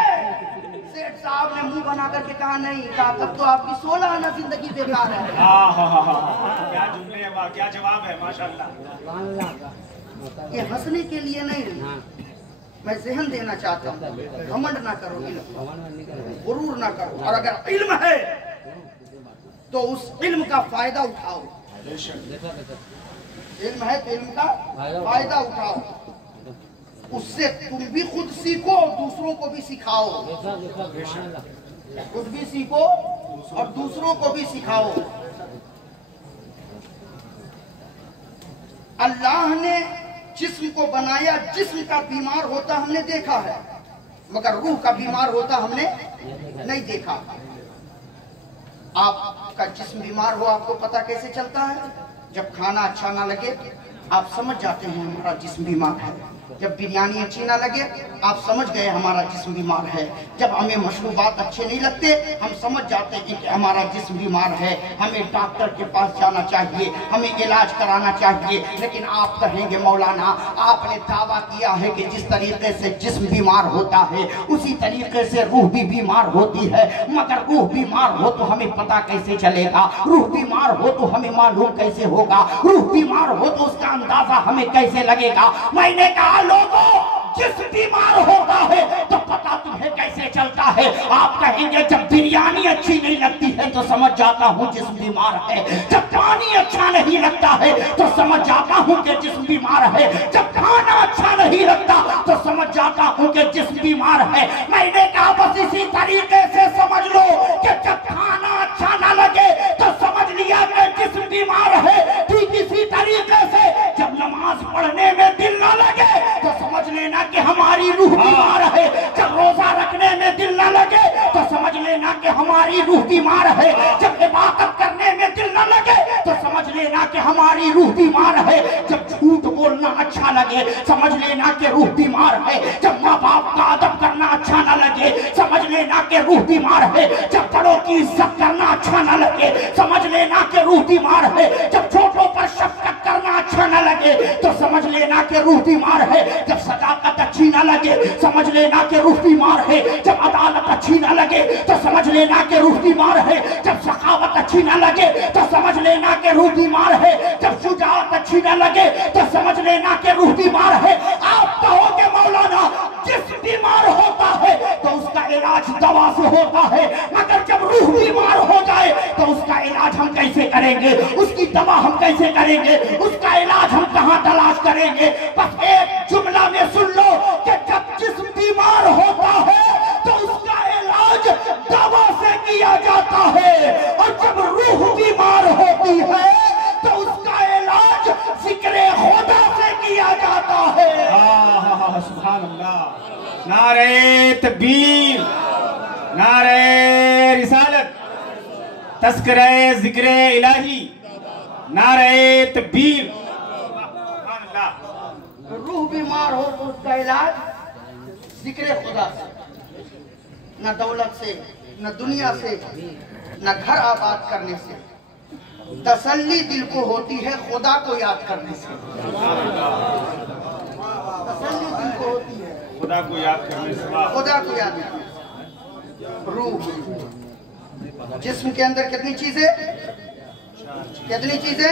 सेठ साहब ने मुंह बना करके कहा, नहीं। कहा, तब तो आपकी 16 आना जिंदगी बेकार है। क्या जुमले हैं, वाह, क्या जवाब है, माशाअल्लाह। ये हंसने के लिए नहीं, मैं जहन देना चाहता हूँ। घमंड ना करो, गुरूर ना करो, और अगर इल्म है तो उस इल्म का फायदा उठाओ। इल्म है तो इल्म का फायदा उठाओ, उससे तुम भी खुद सीखो और दूसरों को भी सिखाओ। खुद भी सीखो और दूसरों को भी सिखाओ। अल्लाह ने जिस्म को बनाया, जिस्म का बीमार होता हमने देखा है, मगर रूह का बीमार होता हमने नहीं देखा। आपका जिस्म बीमार हो, आपको पता कैसे चलता है? जब खाना अच्छा ना लगे आप समझ जाते हैं हमारा जिस्म बीमार है। जब बिरयानी अच्छी ना लगे आप समझ गए हमारा जिस्म बीमार है। जब हमें मशरूबात अच्छे नहीं लगते हम समझ जाते हैं कि हमारा जिस्म बीमार है, हमें डॉक्टर के पास जाना चाहिए, हमें इलाज कराना चाहिए। लेकिन आप कहेंगे मौलाना आपने दावा किया है कि जिस तरीके से जिस्म बीमार होता है उसी तरीके से रूह भी बीमार होती है। मगर रूह बीमार हो तो हमें पता कैसे चलेगा? रूह बीमार हो तो हमें मालूम कैसे होगा? रूह बीमार हो तो उसका अंदाजा हमें कैसे लगेगा? मैंने कहा लोगों जिस बीमार होता है तो पता तुम्हें कैसे चलता है? आप कहेंगे जब बिरयानी अच्छी नहीं लगती है तो समझ जाता हूँ जिस्म बीमार है। जब पानी अच्छा नहीं लगता है तो समझ जाता हूँ कि जिस्म बीमार है। जब खाना अच्छा नहीं लगता तो समझ जाता हूँ कि जिस्म बीमार है। मैंने कहा बस इसी तरीके से समझ लो कि जब खाना अच्छा ना लगे तो समझ लिया कि जिस्म बीमार है। ठीक इसी तरीके से जब नमाज पढ़ने में दिल ना लगे तो समझ लेना कि हमारी रूह बीमार है। जब रोजा रखने में दिल ना लगे तो समझ लेना कि हमारी रूह बीमार है। जब इबादत करने में दिल ना लगे तो समझ लेना कि हमारी रूह बीमार है। जब झूठ बोलना अच्छा लगे समझ लेना कि रूह बीमार है। जब माँ बाप का अदब करना अच्छा ना लगे समझ लेना कि रूह बीमार है। जब बड़ों की इज्जत करना अच्छा ना लगे समझ लेना कि रूह बीमार है। जब छोटों पर शफकत करना अच्छा ना लगे तो समझ लेना कि रूह बीमार है। जब सदाकत अच्छी ना लगे समझ लेना कि रूह बीमार है। जब अदालत अच्छी ना लगे तो समझ लेना कि रूह बीमार है। जब सखावत अच्छी ना लगे तो समझ लेना कि रूह बीमार है। जब शुजाअत अच्छी ना लगे तो समझ लेना कि रूह बीमार है। आप कहोगे मौलाना जिस बीमार होता है तो उसका इलाज दवा से होता है, मगर जब रूह बीमार हो जाए तो उसका इलाज हम कैसे करेंगे? उसकी दवा हम कैसे करेंगे? उसका इलाज हम कहाँ तलाश करेंगे? बस एक जुमला में सुन लो कि जब जिस्म बीमार होता है तो उसका इलाज दवा से किया जाता है, और जब रूह बीमार होती है तो उसका इलाज जिक्र खुदा से किया जाता है। सुभान अल्लाह। नारे तकबीर, नारे रिसालत, तस्करे जिक्र इलाही, नारे तकबीर। रूह बीमार हो तो उसका इलाज जिक्र खुदा से, न दौलत से, न दुनिया से, न घर आबाद करने से। तसल्ली दिल को होती है खुदा को याद करने से। तसल्ली दिल को होती है खुदा को याद करने से। खुदा को याद करने से। रूह जिस्म के अंदर कितनी चीजें, कितनी चीजें?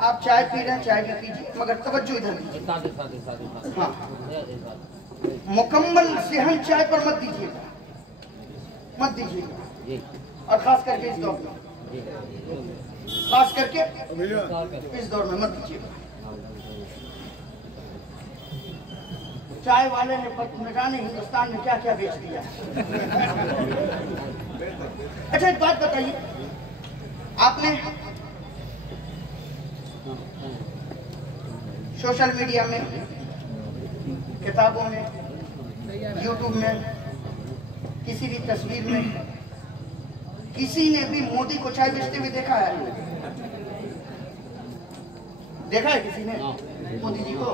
आप चाय पी रहे हैं, चाय भी पीजिए मगर तवज्जो इधर दीजिए। हाँ, मुकम्मल सेहन चाय पर मत दीजिएगा, मत दीजिएगा, और खास करके इस दौर में, खास करके इस दौर में मत दीजिएगा। चाय वाले ने न जाने हिंदुस्तान में क्या क्या बेच दिया। अच्छा एक बात बताइए, आपने सोशल मीडिया में, किताबों में, यूट्यूब में, किसी भी तस्वीर में किसी ने भी मोदी को चाय बेचते हुए देखा है? देखा है किसी ने मोदी जी को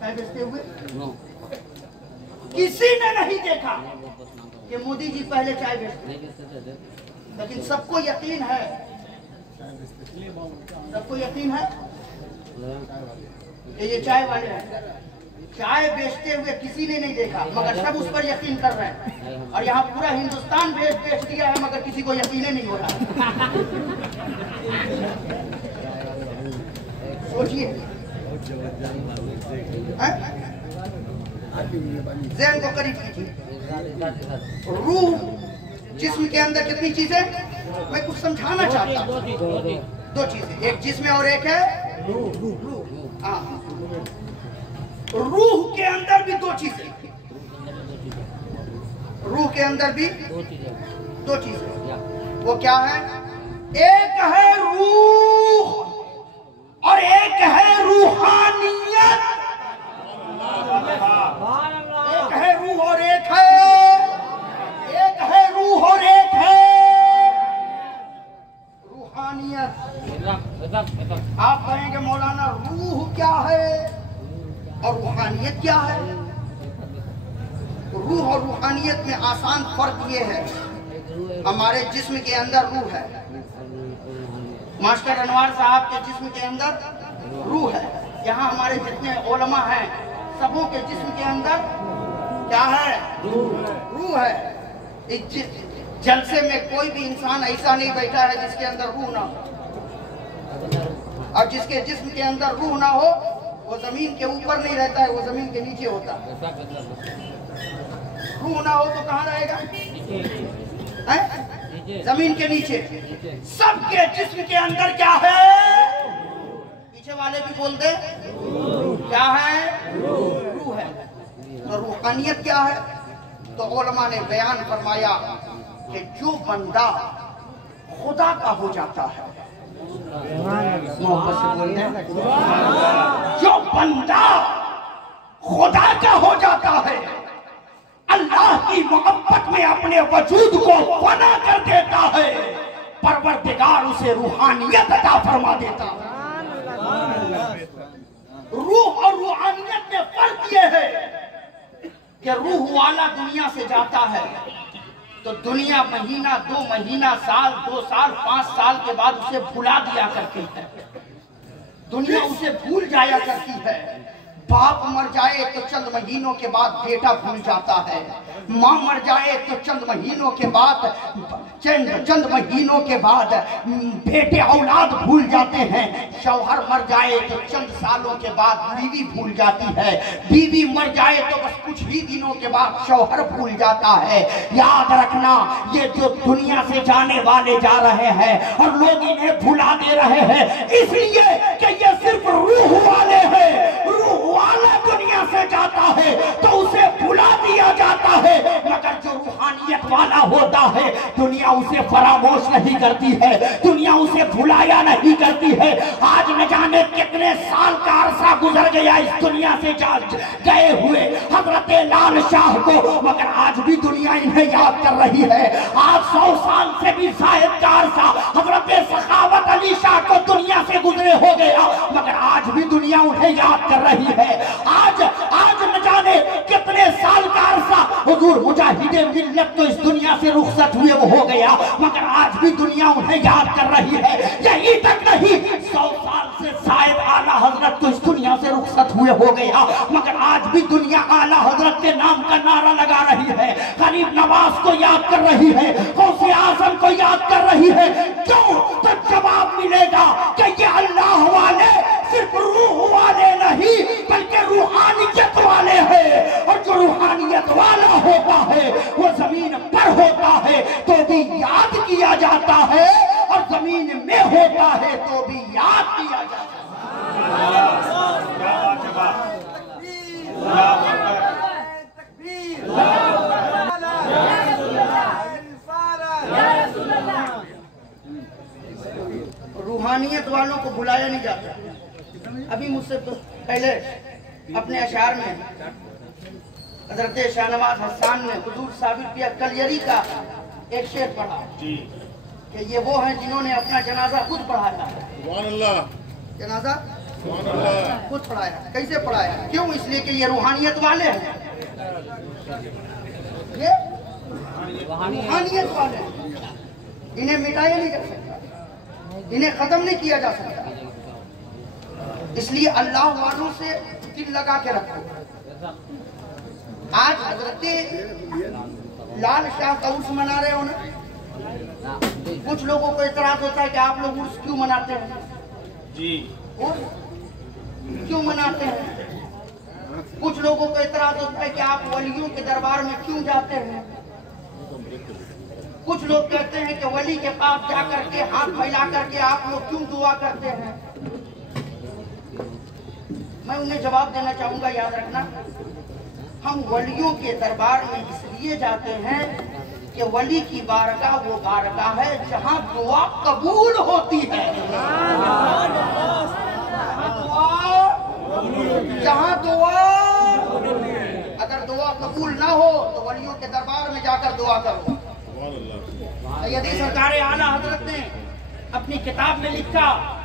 चाय बेचते हुए? किसी ने नहीं देखा कि मोदी जी पहले चाय बेचते। लेकिन सबको यकीन है, सबको यकीन है कि ये चाय वाले हैं। चाय बेचते हुए किसी ने नहीं देखा मगर सब उस पर यकीन कर रहे हैं, और यहाँ पूरा हिंदुस्तान बेच दिया है मगर किसी को यकीन नहीं हो रहा। सोचिए, ज़हन को करीब कीजिए। रूह जिस्म के अंदर कितनी चीजें? मैं कुछ समझाना चाहता हूँ। दो चीजें, एक जिस्म और एक है रूह। हाँ, रूह के अंदर भी दो चीजें, रूह के अंदर भी दो चीजें। वो क्या है? एक है रूह और एक है रूहानियत। एक है रूह और एक है रूह और एक है रूहानियत। आप कहेंगे मौलाना रूह क्या है? और रूहानियत क्या है? रूह और रूहानियत में आसान फर्क ये है, हमारे जिस्म के अंदर रूह है, मास्टर अनवार साहब के जिस्म के अंदर रूह है, यहाँ हमारे जितने उलमा हैं सबों के जिस्म के अंदर क्या है? रूह है। इस जलसे में कोई भी इंसान ऐसा नहीं बैठा है जिसके अंदर रूह ना हो, और जिसके जिस्म के अंदर रूह ना हो वो जमीन के ऊपर नहीं रहता है, वो जमीन के नीचे होता है। रूह ना हो तो कहाँ रहेगा? जमीन के नीचे। सबके जिस्म के अंदर क्या है? पीछे वाले भी बोल दे, क्या है? रूह है। तो रूहानियत क्या है? तो उलमा ने बयान फरमाया कि जो बंदा खुदा का हो जाता है, मोहब्बत से बोल दे, जो बंदा खुदा का हो जाता है, अल्लाह की मोहब्बत में अपने वजूद को फना कर देता है, परवरदिगार उसे रूहानियत अता फरमा देता है। रूह और रूहानियत में फर्क यह है कि रूह वाला दुनिया से जाता है तो दुनिया महीना, 2 महीना, साल, 2 साल, 5 साल के बाद उसे भुला दिया करती है। दुनिया उसे भूल जाया करती है। बाप मर जाए तो चंद महीनों के बाद बेटा भूल जाता है, माँ मर जाए तो चंद महीनों के बाद बेटे औलाद भूल जाते हैं, शौहर मर जाए तो चंद सालों के बाद बीवी भूल जाती है, बीवी मर जाए तो बस कुछ ही दिनों के बाद शौहर भूल जाता है। याद रखना, ये जो दुनिया से जाने वाले जा रहे हैं और लोग इन्हें भुला दे रहे हैं इसलिए कि ये सिर्फ रूह वाले हैं। रूह वाला दुनिया से जाता है तो उसे भुला दिया जाता है, मगर जो रूहानियत वाला होता है दुनिया उसे फरामोश नहीं करती है, दुनिया उसे भुलाया नहीं करती है। आज न जाने कितने साल का अरसा गुजर गया इस दुनिया से गए हुए हजरत लाल शाह को, मगर आज भी दुनिया इन्हें याद कर रही है। आज 100 साल से भी शायद का अरसा हजरत सखावत अली शाह को दुनिया से गुजरे हो गया, मगर आज भी दुनिया उन्हें याद कर रही है। आज न जाने कितने साल का अरसा हुजूर मुजाहिदे मिल्लत तो इस दुनिया से रुखसत हुए वो हो गया, मगर आज भी दुनिया उन्हें याद कर रही है। यही तक नहीं, 100 साल से शायद आला हजरत तो इस दुनिया से रुखसत हुए हो गया, मगर आज भी दुनिया आला हजरत के नाम का नारा लगा रही है, गरीब नवाज को याद कर रही है, गौसे आजम को याद कर रही है। क्यों? तो जवाब मिलेगा कि ये अल्लाह वाले सिर्फ रूह वाले नहीं बल्कि रूहानियत वाले हैं, और जो रूहानियत वाला होता है वो जमीन पर होता है तो भी याद किया जाता है, और जमीन में होता है तो भी याद किया जाता है। रूहानियत वालों को बुलाया नहीं जाता। अभी मुझसे तो पहले अपने अशार में हजरत शाहनवाज हसन ने हुजूर साबिर पिया कलियरी का एक शेर पढ़ा कि ये वो हैं जिन्होंने अपना जनाजा खुद पढ़ाया। जनाजा खुद पढ़ाया। कैसे पढ़ाया? क्यों? इसलिए कि ये रूहानियत वाले हैं, ये रूहानियत वाले हैं, इन्हें मिटाया नहीं जा सकता, इन्हें खत्म नहीं किया जा सकता। इसलिए अल्लाह वालों से दिल लगा के रखो। आज हजरत लाल शाह का उर्स मना रहे हो ना, कुछ लोगों को इतराज होता है कि आप लोग उर्स क्यों मनाते हैं जी, उर्स क्यों मनाते हैं। कुछ लोगों को इतराज होता है कि आप वलियों के दरबार में क्यों जाते हैं। कुछ लोग कहते हैं कि वली के पास जा करके हाथ फैला करके आप लोग क्यों दुआ करते हैं। मैं उन्हें जवाब देना चाहूंगा, याद रखना, हम वलियों के दरबार में इसलिए जाते हैं कि वली की बारगाह वो बारगाह है जहां दुआ कबूल होती है। जहां दुआ, अगर दुआ कबूल ना हो तो वलियों के दरबार में जाकर दुआ करो। यदि सरकार आला हजरत ने अपनी किताब में लिखा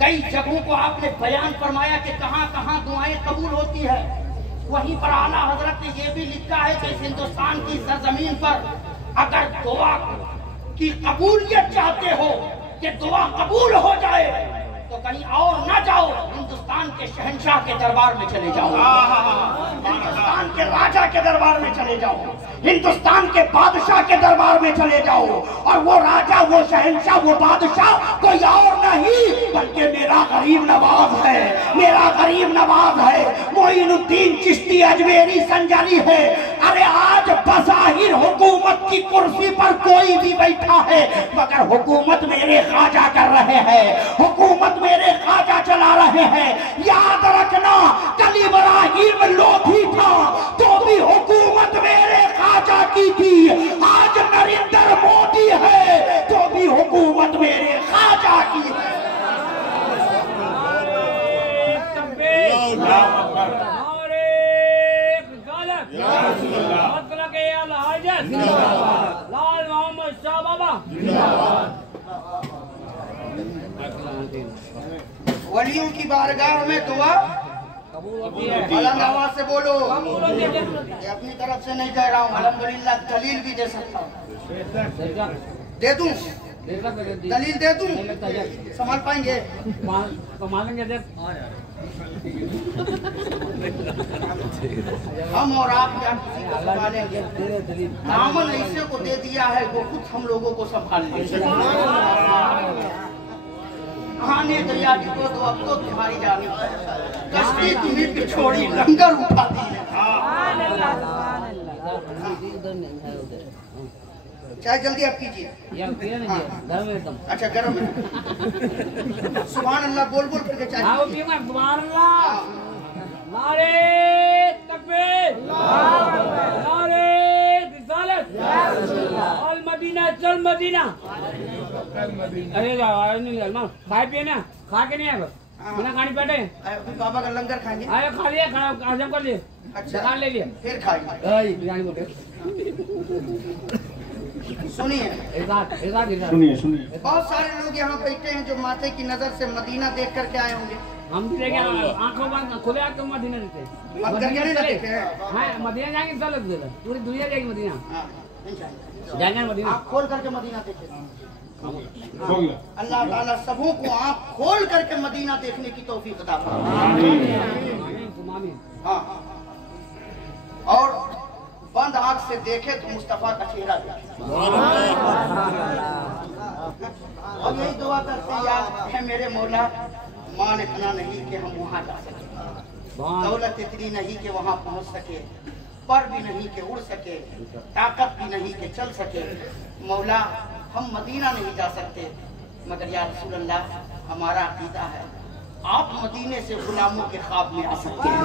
कई जगहों को आपने बयान फरमाया कि कहां कहां दुआएं कबूल होती है। वहीं पर आला हजरत ने यह भी लिखा है कि इस हिंदुस्तान की सरजमीन पर अगर दुआ की कबूलियत चाहते हो कि दुआ कबूल हो जाए तो कहीं और ना जाओ, हिंदुस्तान के शहंशाह के दरबार में चले जाओ, हिंदुस्तान के राजा के दरबार में चले जाओ, हिंदुस्तान के बादशाह के दरबार में चले जाओ। और वो राजा, वो शहंशाह, वो बादशाह कोई और नहीं बल्कि मेरा गरीब नवाज है, मेरा गरीब नवाज है, मोइनुद्दीन चिश्ती अजमेरी संजारी है। अरे आज बज़ाहिर हुकूमत की कुर्सी पर कोई भी बैठा है मगर हुकूमत मेरे ख्वाजा कर रहे हैं, हुकूमत मेरे ख्वाजा चला रहे हैं। याद रखना, कल इब्राहिम लोधी था तो भी हुकूमत मेरे ख्वाजा की थी, आज नरेंद्र मोदी है तो भी हुकूमत मेरे ख्वाजा की है। लाल मोहम्मद शाह बाबा वलियों की बारगाह में दुआ बुलंद आवाज से बोलो। ये अपनी तरफ से नहीं कह रहा हूँ, अल्हम्दुलिल्लाह दलील भी दे सकता हूँ। दे दूं दलील दे दूं, संभाल पाएंगे? हम और आप क्या किसी को संभालेंगे? दामन ऐसे को दे दिया है वो खुद हम लोगों को संभाल ले। खाने दरिया को तो अब तो तुम्हारी जानी, कश्ती तुम्हें पे छोड़ी, लंगर उठा दी है। चाय जल्दी आप कीजिए। अच्छा गरम है। सुभान अल्लाह बोल बोल करके चाय। सुभान अल्लाह, नारे तकबीर, नारे रिसालत, अल मदीना चल मदीना। अरे नहीं खाए पिए ना, खा के नहीं आए बिना खाने बैठे बाबा का लंगर खाएंगे। आए खा लिया, खाना हजम कर लिए, अच्छा ले लिया, फिर खाएंगे। सुनिए सुनिए। बहुत सारे लोग यहाँ बैठे हैं जो माथे की नजर से मदीना देख करके आए होंगे। हम भी देखे, आंखों बंद खुले आंख मदीना देखे, मदीना जाएंगे, चल पूरी दुनिया जाएगी मदीना, जाएंगे मदीना, आँख खोल करके मदीना देखे। अल्लाह ताला सबों को आँख खोल करके मदीना देखने की तौफीक अता फरमाए। हाँ, और बंद आंख से देखे तो मुस्तफा का चेहरा देखे। अब यही दुआ करते यार है मेरे मौला, माल इतना नहीं कि हम वहाँ जा सके, दौलत इतनी नहीं कि वहाँ पहुँच सके, पर भी नहीं कि उड़ सके, ताकत भी नहीं कि चल सके। मौला हम मदीना नहीं जा सकते मगर या रसूल अल्लाह हमारा अकीदा है आप मदीने से गुलामों के ख्वाब में आ सकते हैं।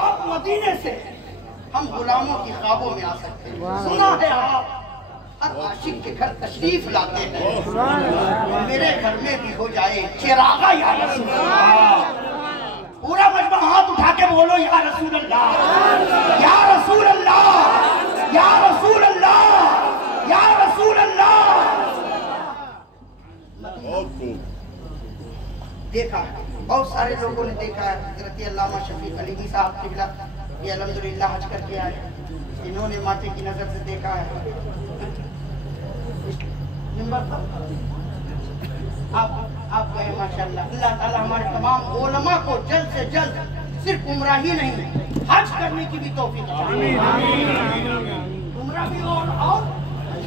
आप मदीने से हम गुलामों की ख्वाबों में आ सकते हैं। सुना है आप हर आशिक के घर तशरीफ लाते हैं, मेरे घर में भी हो जाए चिरागा या रसूल अल्लाह। पूरा मजमा हाथ उठा के बोलो या रसूल अल्लाह, या रसूल अल्लाह, या रसूल अल्लाह, या रसूल अल्लाह। देखा बहुत सारे लोगों ने देखा है। हज़रत अल्लामा शफीक अली साहब किबला ये अल्हम्दुलिल्लाह हज करके आए, इन्होंने माथे की नजर से देखा है। आप गए माशाल्लाह। अल्लाह ताला हमारे तमाम उलमा को जल्द से जल्द सिर्फ उम्रा ही नहीं हज करने की भी तौफीक अता फरमाए। उम्रा भी और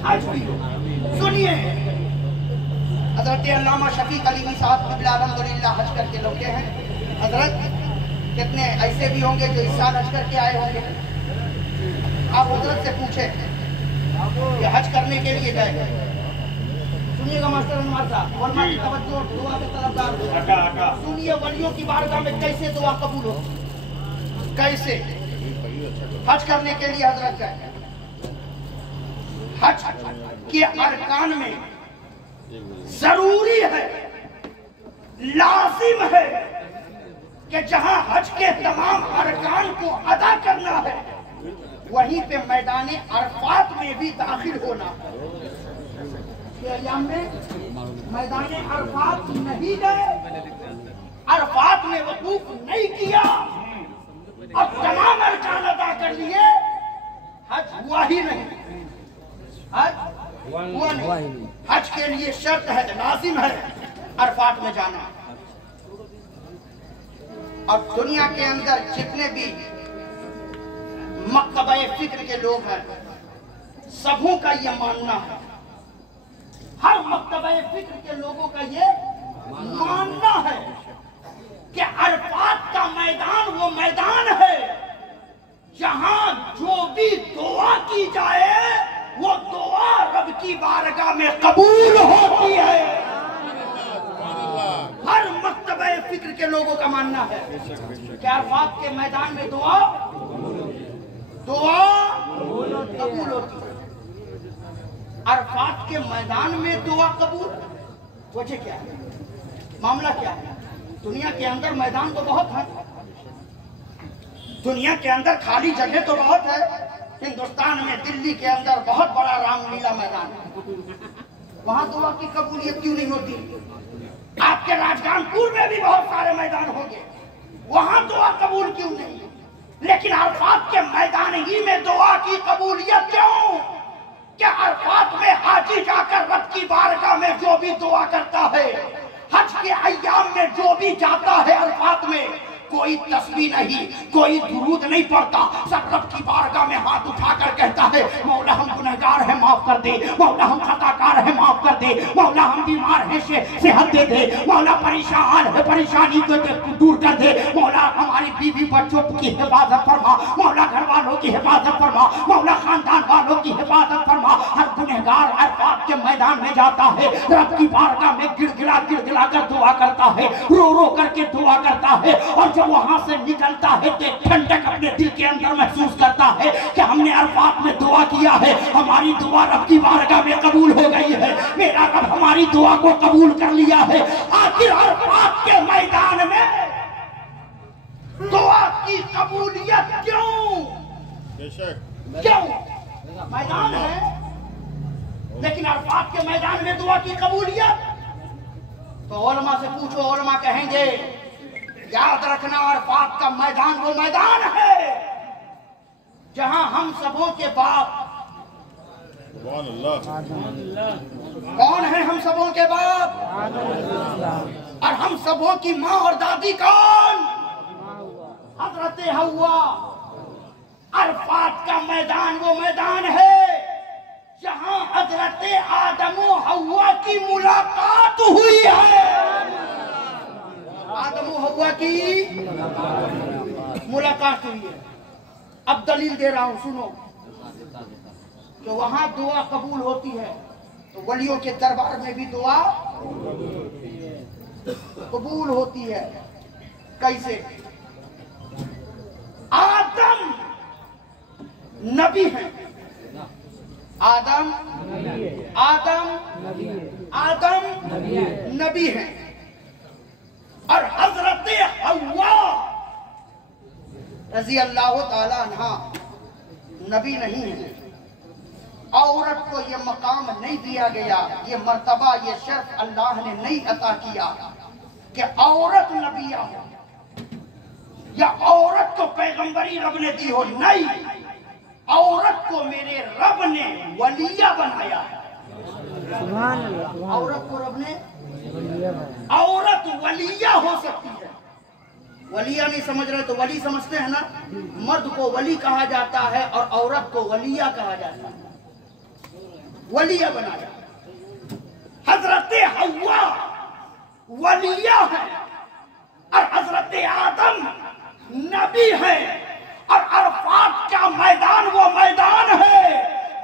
हज भी हो। सुनिए हज़रत अल्लामा शफीक अली साहब किबला अल्हम्दुलिल्लाह हज करके लौटे हैं। हजरत कितने ऐसे भी होंगे जो इस साल हज करके आए होंगे। आप हजरत से पूछे कि हज करने के लिए गए। सुनिएगा मास्टर अनवर साहब, वरमा की तवज्जो, दुआ के तलबगार। सुनिए वलियों की बारगाह में कैसे दुआ कबूल हो, कैसे हज करने के लिए हजरत गए। हज के अरकान में जरूरी है, लाजिम है कि जहां हज के तमाम अरकान को अदा करना है वहीं पे मैदान अरफात में भी दाखिल होना है। मैदान अरफात नहीं गए, अरफात में वकूफ नहीं किया, अब तमाम अरकान अदा कर लिए, हज हुआ ही नहीं, हज हुआ नहीं। हज के लिए शर्त है, लाजिम है अरफात में जाना। और दुनिया के अंदर जितने भी मक्तबा फिक्र के लोग हैं, सबों का ये मानना है, हर मक्तबा फिक्र के लोगों का ये मानना है कि अरफात का मैदान वो मैदान है जहां जो भी दुआ की जाए वो दुआ रब की बारगाह में कबूल होती है। हर मक्तबा फिक्र के लोगों का मानना है कि अरफात के मैदान में दुआ कबूल होती है। अरफात के मैदान में दुआ कबूल, वजह क्या है, मामला क्या है? दुनिया के अंदर मैदान तो बहुत है, दुनिया के अंदर खाली जगह तो बहुत है। हिंदुस्तान में दिल्ली के अंदर बहुत बड़ा रामलीला मैदान है, वहां दुआ की कबूलियत क्यों नहीं होती? आपके राजकानपुर में भी बहुत सारे मैदान होंगे, वहां दुआ कबूल क्यों नहीं? लेकिन अरफात के मैदान ही में दुआ की कबूलियत क्यों? क्या अरफात में हाजी जाकर रब की बारगाह में जो भी दुआ करता है, हज के अय्याम में जो भी जाता है अरफात में, कोई तस्बीह नहीं, कोई दुरूद नहीं पढ़ता, सब रब की बारगाह में हाथ उठाकर कहता है मौला हम गुनहगार हैं माफ कर दे, मौला हम खताकार हैं माफ कर दे, मौला हम बीमार हैं सेहत दे दे, मौला परेशान है परेशानी को दूर कर दे, मौला हमारी बीवी बच्चों की हिफाजत फरमा, मौला घर वालों की हिफाजत फरमा, मौला खानदान वालों की हिफाजत फरमा। हर गुनहगार अरफात के मैदान में जाता है, रब की बारगाह में गिड़गिड़ा गिड़गिड़ा कर दुआ करता है, रो रो करके दुआ करता है, और जब वहां से निकलता है तो ठंडक अपने दिल के अंदर महसूस करता है कि हमने अरफात में दुआ किया है, हमारी दुआ रब की बारगाह में कबूल हो गई है, मेरा रब हमारी दुआ को कबूल कर लिया है। आखिर अरफात के मैदान में दुआ की कबूलियत क्यों? क्यों? मैदान है, लेकिन अरफात के मैदान में दुआ की कबूलियत? तो उलमा से पूछो, उलमा कहेंगे याद रखना अरफात का मैदान वो मैदान है जहां हम सबों के बाप, कौन है हम सबों के बाप, और हम सबों की माँ और दादी कौन? हजरत हव्वा। अरफात का मैदान वो मैदान है जहां हजरत आदम और हव्वा की मुलाकात हुई है। आदम और हव्वा की मुलाकात हुई है। अब दलील दे रहा हूं, सुनो। तो वहां दुआ कबूल होती है, तो वलियों के दरबार में भी दुआ कबूल होती है। कैसे? आदम नबी है, आदम नबी है, और हजरत हव्वा रजी अल्लाह ताला अन्हा नबी नहीं है। औरत को यह मकाम नहीं दिया गया, ये मर्तबा, ये शर्फ अल्लाह ने नहीं अता किया कि औरत नबिया हो या औरत को पैगंबरी रब ने दी हो। नहीं, औरत को मेरे रब ने वलिया बनाया है। औरत को रब ने, औरत वलिया हो सकती है। वलिया नहीं समझ रहे तो वली समझते हैं ना। मर्द को वली कहा जाता है और औरत को वलिया कहा जाता है। वलिया बनाया। हजरत हव्वा वलिया है और हजरत आदम नबी है। और अरफात का मैदान वो मैदान है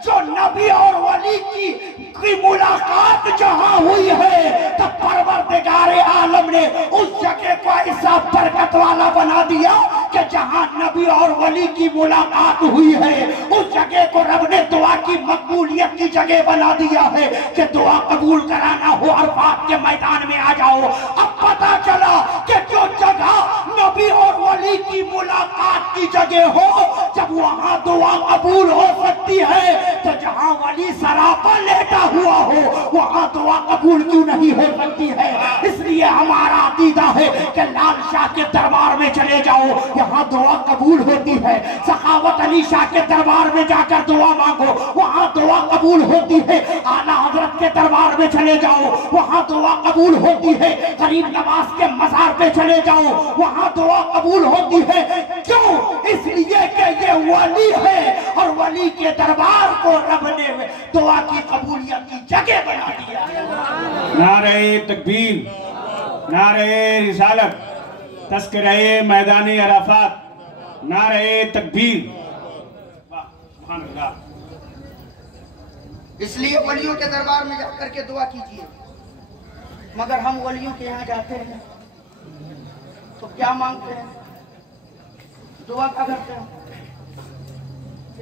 जो नबी और वली की मुलाकात जहां हुई है, तब परवरदिगारे आलम ने उस जगह को ऐसा बरकत वाला बना दिया कि जहां नबी और वली की मुलाकात हुई है, उस जगह को रब ने दुआ की मकबूलियत की जगह बना दिया है कि दुआ कबूल कराना हो अरफात के मैदान में आ जाओ। अब पता चला कि जो जगह नबी और वली की मुलाकात की जगह हो, जब वहां दुआ कबूल हो सकती है, तो जहां वली सरापा लेटा हुआ हो वहां दुआ कबूल क्यों नहीं हो सकती है? इसलिए हमारा अकीदा है कि लाल शाह के दरबार में चले जाओ, यहाँ दुआ कबूल होती है। सखावत अली शाह के दरबार में जाकर दुआ मांगो, वहाँ दुआ कबूल होती है। आला हजरत के दरबार में चले जाओ, वहाँ दुआ कबूल होती है। गरीब नवाज के मजार पे चले जाओ, वहाँ दुआ कबूल होती है। क्यों? इसलिए कि ये वली है और वली के दरबार को रब ने दुआ की कबूलियत की जगह बना दिया है। नारे तकबीर, नारे रिसालत, तस्करे मैदानी अराफात, नारे तकबीर। सुभान अल्लाह। इसलिए वलियों के दरबार में जाकर के दुआ कीजिए। मगर हम वलियों के यहाँ जाते हैं तो क्या मांगते हैं? दुआ क्या करते हैं?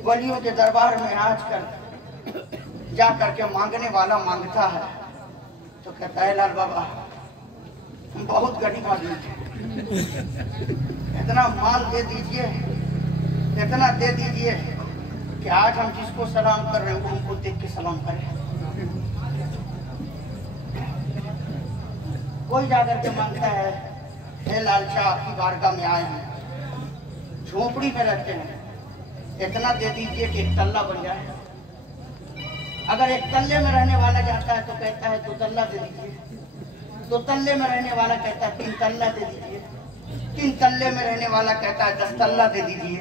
वलियों के दरबार में आजकल जाकर के मांगने वाला मांगता है तो कहता है लाल बाबा हम बहुत गरीब आदमी हैं, इतना माल दे दीजिए, इतना दे दीजिए कि आज हम जिसको सलाम कर रहे हैं वो हमको देख के सलाम करें। कोई जाकर के मांगता है हे लाल शाह की बारगाह में आए हैं, झोपड़ी में रहते हैं, इतना दे दीजिए कि एक तल्ला बन जाए। अगर एक तल्ले में रहने वाला जाता है तो कहता है 2 तल्ला दे दीजिए, 2 तल्ले में रहने वाला कहता है 3 तल्ला दे दीजिए, 3 तल्ले में रहने वाला कहता है 10 तल्ला दे दीजिए,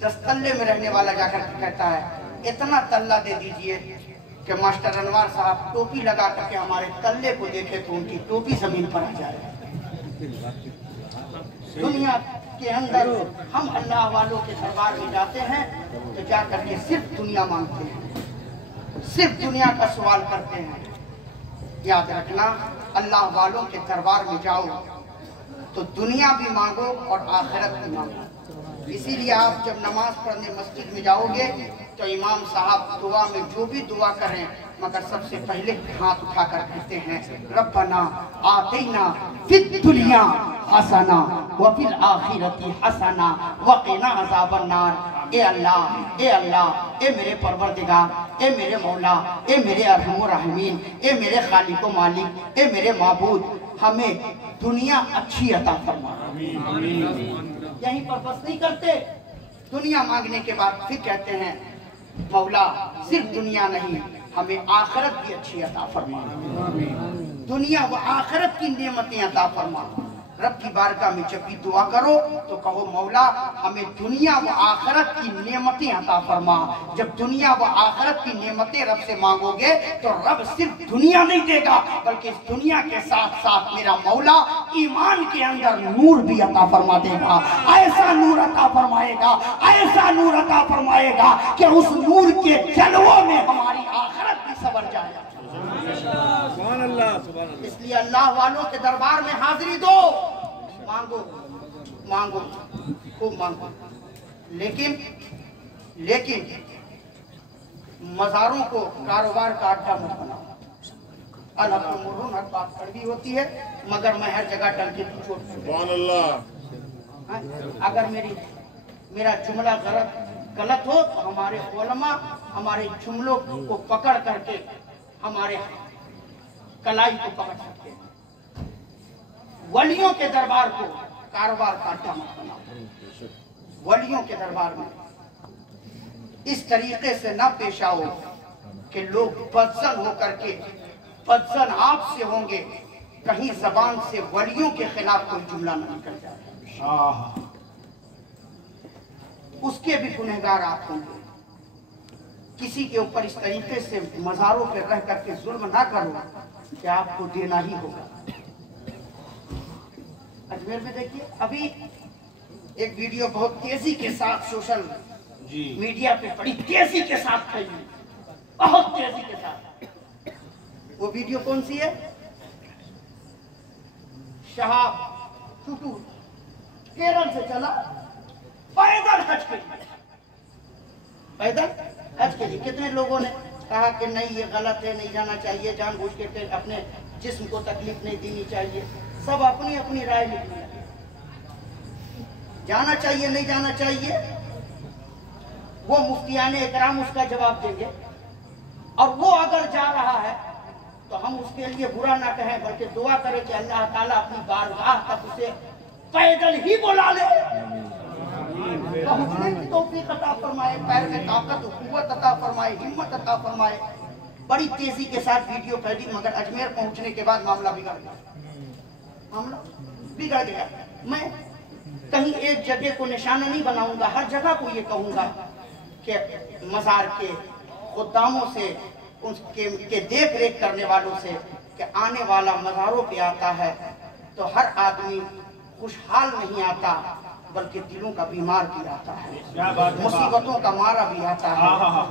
10 तल्ले में रहने वाला जाकर कहता है इतना तल्ला दे दीजिए कि मास्टर अनवर साहब टोपी लगा करके हमारे तल्ले को देखे तो उनकी टोपी जमीन पर आ जाए। दुनिया के अंदर हम अल्लाह वालों के दरबार में जाते हैं तो जाकर के सिर्फ दुनिया मांगते हैं, सिर्फ दुनिया का सवाल करते हैं। याद रखना, अल्लाह वालों के दरबार में जाओ तो दुनिया भी मांगो और आखिरत भी मांगो। इसीलिए आप जब नमाज पढ़ने मस्जिद में जाओगे तो इमाम साहब दुआ में जो भी दुआ करें मगर सबसे पहले हाथ उठाकर कहते हैं रब्बना आतिना फिद दुनिया हसना व फिल आखिरती हसना व क़िना अज़ाबन नार। ए अल्लाह, ए अल्लाह, ए मेरे परवरदिगार, ए मेरे मौला, ए मेरे अरहमुर रहीमीन, ए मेरे खालिक व मालिक, ए मेरे माबूद, हमें दुनिया अच्छी अता फरमा। यहीं पर बस नहीं करते, दुनिया मांगने के बाद फिर कहते हैं मौला सिर्फ दुनिया नहीं हमें आखिरत भी अच्छी अता फरमा, दुनिया व आखिरत की नेमतें अता फरमा। रब की बारगाह में जब भी दुआ करो तो कहो मौला हमें दुनिया व आखिरत की नेमतें अता फरमा। जब दुनिया व आखिरत की नेमतें रब से मांगोगे तो रब सिर्फ दुनिया नहीं देगा बल्कि इस दुनिया के साथ साथ मेरा मौला ईमान के अंदर नूर भी अता फरमा देगा। ऐसा नूर अता फरमाएगा, ऐसा नूर अता फरमाएगा कि उस नूर के जलवों में हमारी आखिरत भी सवर जाएगा। इसलिए अल्लाह वालों के दरबार में हाजिरी दो, मांगो मांगो खूब मांगो, लेकिन मजारों को कारोबार का अड्डा मत बनाओ। अलहक बात कड़वी होती है मगर मैं हर जगह टंकी छोड़। अगर मेरा जुमला गलत हो तो हमारे उलमा हमारे जुमलों को पकड़ करके हमारे कलाई को पकड़ सकते हैं। वलियों के दरबार को कारोबार का अड्डा मत बनाओ। वलियों के दरबार में इस तरीके से न पेश आओ कि लोग बदसन होकर के बदसन आपसे होंगे, कहीं जबान से वलियों के खिलाफ कोई जुमला न निकल जाए, उसके भी गुनहगार आप होंगे। किसी के ऊपर इस तरीके से मजारों पे रह करके जुल्म ना करो कि आपको देना ही होगा। अजमेर में देखिए अभी एक वीडियो बहुत तेजी के साथ सोशल मीडिया पे बड़ी तेजी के साथ फैली, बहुत तेजी के साथ। वो वीडियो कौन सी है? शहाब टूटू केरल से चला पैदल हज के लिए, पैदल हज के लिए। कितने लोगों ने कहा कि नहीं ये गलत है, नहीं जाना चाहिए, जानबूझ के अपने जिस्म को तकलीफ नहीं देनी चाहिए। सब अपनी अपनी राय लिखी, जाना चाहिए नहीं जाना चाहिए वो मुफ्तियाने इकराम उसका जवाब देंगे। और वो अगर जा रहा है तो हम उसके लिए बुरा ना कहें, बल्कि दुआ करें कि अल्लाह ताला अपनी बारगाह तक उसे पैदल ही बुला ले, पहुंचने की तौफीक अता फरमाए, पैर में ताकत कुव्वत अता फरमाए, हिम्मत अता फरमाए। बड़ी तेजी के साथ वीडियो फैली, मगर अजमेर पहुंचने के बाद मामला बिगड़ गया, मामला बिगड़ गया। मैं कहीं एक जगह को निशाना नहीं बनाऊंगा, हर जगह को ये कहूंगा कि मजार के खुदामों से, उनके देख रेख करने वालों से, कि आने वाला मज़ारों पे आता है तो हर आदमी खुशहाल नहीं आता, बल्कि दिलों का बीमार भी आता है, मुसीबतों का मारा भी आता है,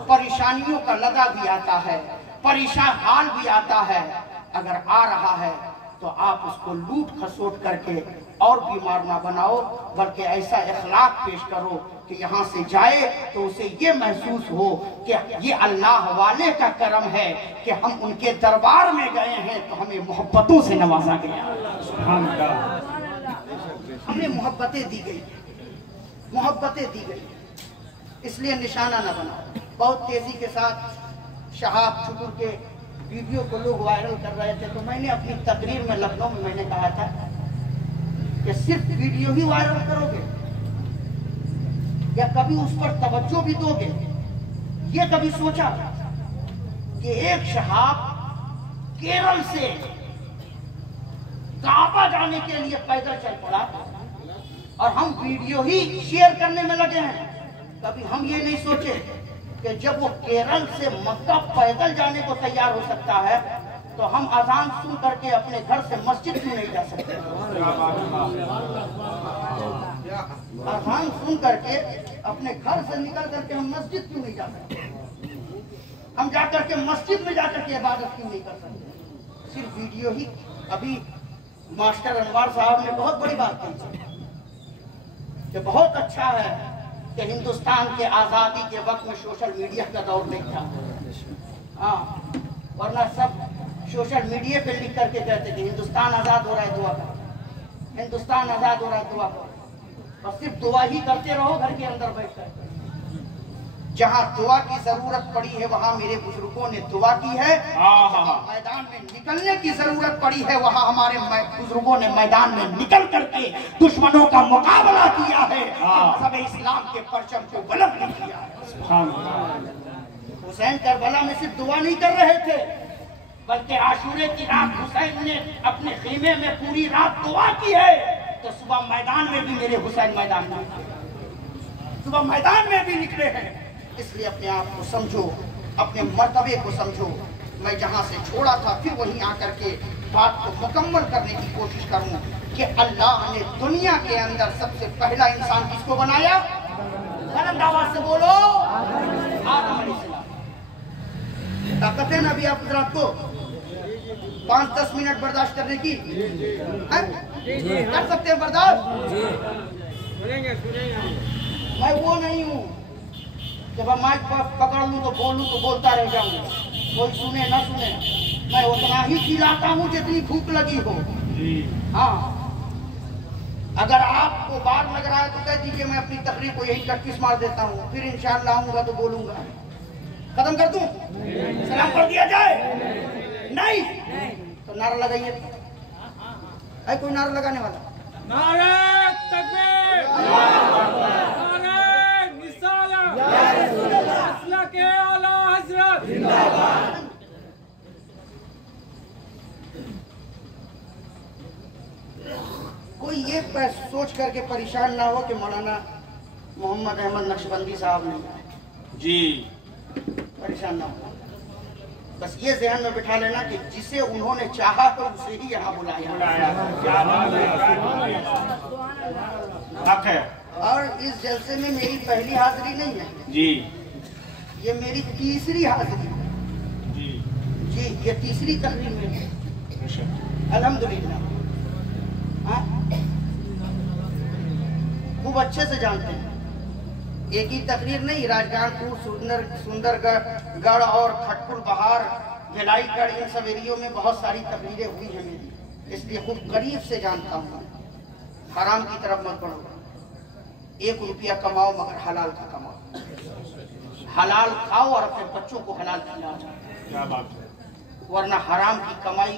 परेशानियों का लगा भी आता है, परेशान हाल भी आता है। अगर आ रहा है तो आप उसको लूट खसोट करके और बीमार ना बनाओ, बल्कि ऐसा इखलाक पेश करो कि यहाँ से जाए तो उसे ये महसूस हो कि ये अल्लाह वाले का करम है कि हम उनके दरबार में गए हैं तो हमें मोहब्बतों से नवाजा गया, हमें मोहब्बतें दी गई, मोहब्बतें दी गई। इसलिए निशाना न बनाओ। बहुत तेजी के साथ शहाब शुक्र के वीडियो को लोग वायरल कर रहे थे, तो मैंने अपनी तकरीर में लखनऊ में मैंने कहा था कि सिर्फ वीडियो ही वायरल करोगे या कभी उस पर तवज्जो भी दोगे? ये कभी सोचा कि एक शहाब केरल से काबा जाने के लिए पैदल चल पड़ा और हम वीडियो ही शेयर करने में लगे हैं? कभी हम ये नहीं सोचे कि जब वो केरल से मक्का पैदल जाने को तैयार हो सकता है तो हम अजान सुन करके अपने घर से मस्जिद क्यों नहीं जा सकते? अजान सुन करके अपने घर से निकल करके हम मस्जिद क्यों नहीं जा सकते? हम जा करके मस्जिद में जाकर के इबादत क्यों नहीं कर सकते? सिर्फ वीडियो ही। अभी मास्टर अनवर साहब ने बहुत बड़ी बात कही कि बहुत अच्छा है कि हिंदुस्तान के आज़ादी के वक्त में सोशल मीडिया का दौर नहीं था। हाँ, वरना सब सोशल मीडिया पे लिख करके कहते कि हिंदुस्तान आज़ाद हो रहा है, दुआ करो, हिंदुस्तान आज़ाद हो रहा है, दुआ करो। और सिर्फ दुआ ही करते रहो घर के अंदर बैठ कर। जहाँ दुआ की जरूरत पड़ी है वहाँ मेरे बुजुर्गों ने दुआ की है, मैदान में निकलने की जरूरत पड़ी है वहाँ हमारे बुजुर्गों ने मैदान में निकल करके दुश्मनों का मुकाबला किया है, सब इस्लाम के परचम को बुलंद किया है। हुसैन करबला में सिर्फ दुआ नहीं कर रहे थे, बल्कि आशूरे की रात हुसैन ने अपने खेमे में पूरी रात दुआ की है। तो सुबह मैदान में भी मेरे हुसैन मैदान में, सुबह मैदान में भी निकले हैं। इसलिए अपने आप को समझो, अपने मर्तबे को समझो। मैं जहाँ से छोड़ा था फिर वहीं आकर के बात को मुकम्मल करने की कोशिश करूँ कि अल्लाह ने दुनिया के अंदर सबसे पहला इंसान किसको बनाया? बुलंद आवाज से बोलो, आदम अलैहिस्सलाम। ताकत है ना अभी आप रात को 5-10 मिनट बर्दाश्त करने की? कर सकते हैं बर्दाश्त? मैं वो नहीं हूँ जब माइक पकड़ लूँ तो बोलूँ तो बोलता रह जाऊँ, कोई सुने ना सुने। मैं उतना ही खिलाता हूँ जितनी भूख लगी हो। हाँ, अगर आपको बार लग रहा है तो कह दीजिए, मैं अपनी तकरीर को यही कटकिस मार देता हूँ, फिर इंशाअल्लाह आऊंगा तो बोलूंगा। खत्म कर दूं? सलाम कर दिया जाए? नहीं तो नारा लगाइए। है कोई नारा लगाने वाला? नारे तकबीर, नारे रिसालत, अस्ला के आला हजरत जिंदाबाद। कोई ये सोच करके परेशान ना हो कि मौलाना मोहम्मद अहमद नक्शबंदी साहब नहीं आए जी, परेशान ना हो। बस ये ज़हन में बिठा लेना कि जिसे उन्होंने चाहा तो उसे ही यहाँ बुलाया। हक है। और इस जलसे में मेरी पहली हाजिरी नहीं है जी, ये मेरी तीसरी हाजिरी जी जी, ये तीसरी तकरीर में है अल्हम्दुलिल्लाह। हाँ, खूब अच्छे से जानते हैं। एक ही तकरीर नहीं, राजगानपुर, सुंदरगढ़ और खटपुर बहार, भिलाईगढ़, इन सब एरियो में बहुत सारी तकरीरें हुई हैं मेरी, इसलिए खूब करीब से जानता हूँ। हराम की तरफ मत बढ़ो, 1 रुपया कमाओ मगर हलाल का कमाओ, हलाल खाओ और अपने बच्चों को हलाल खिलाओ। क्या बात है। वरना हराम की कमाई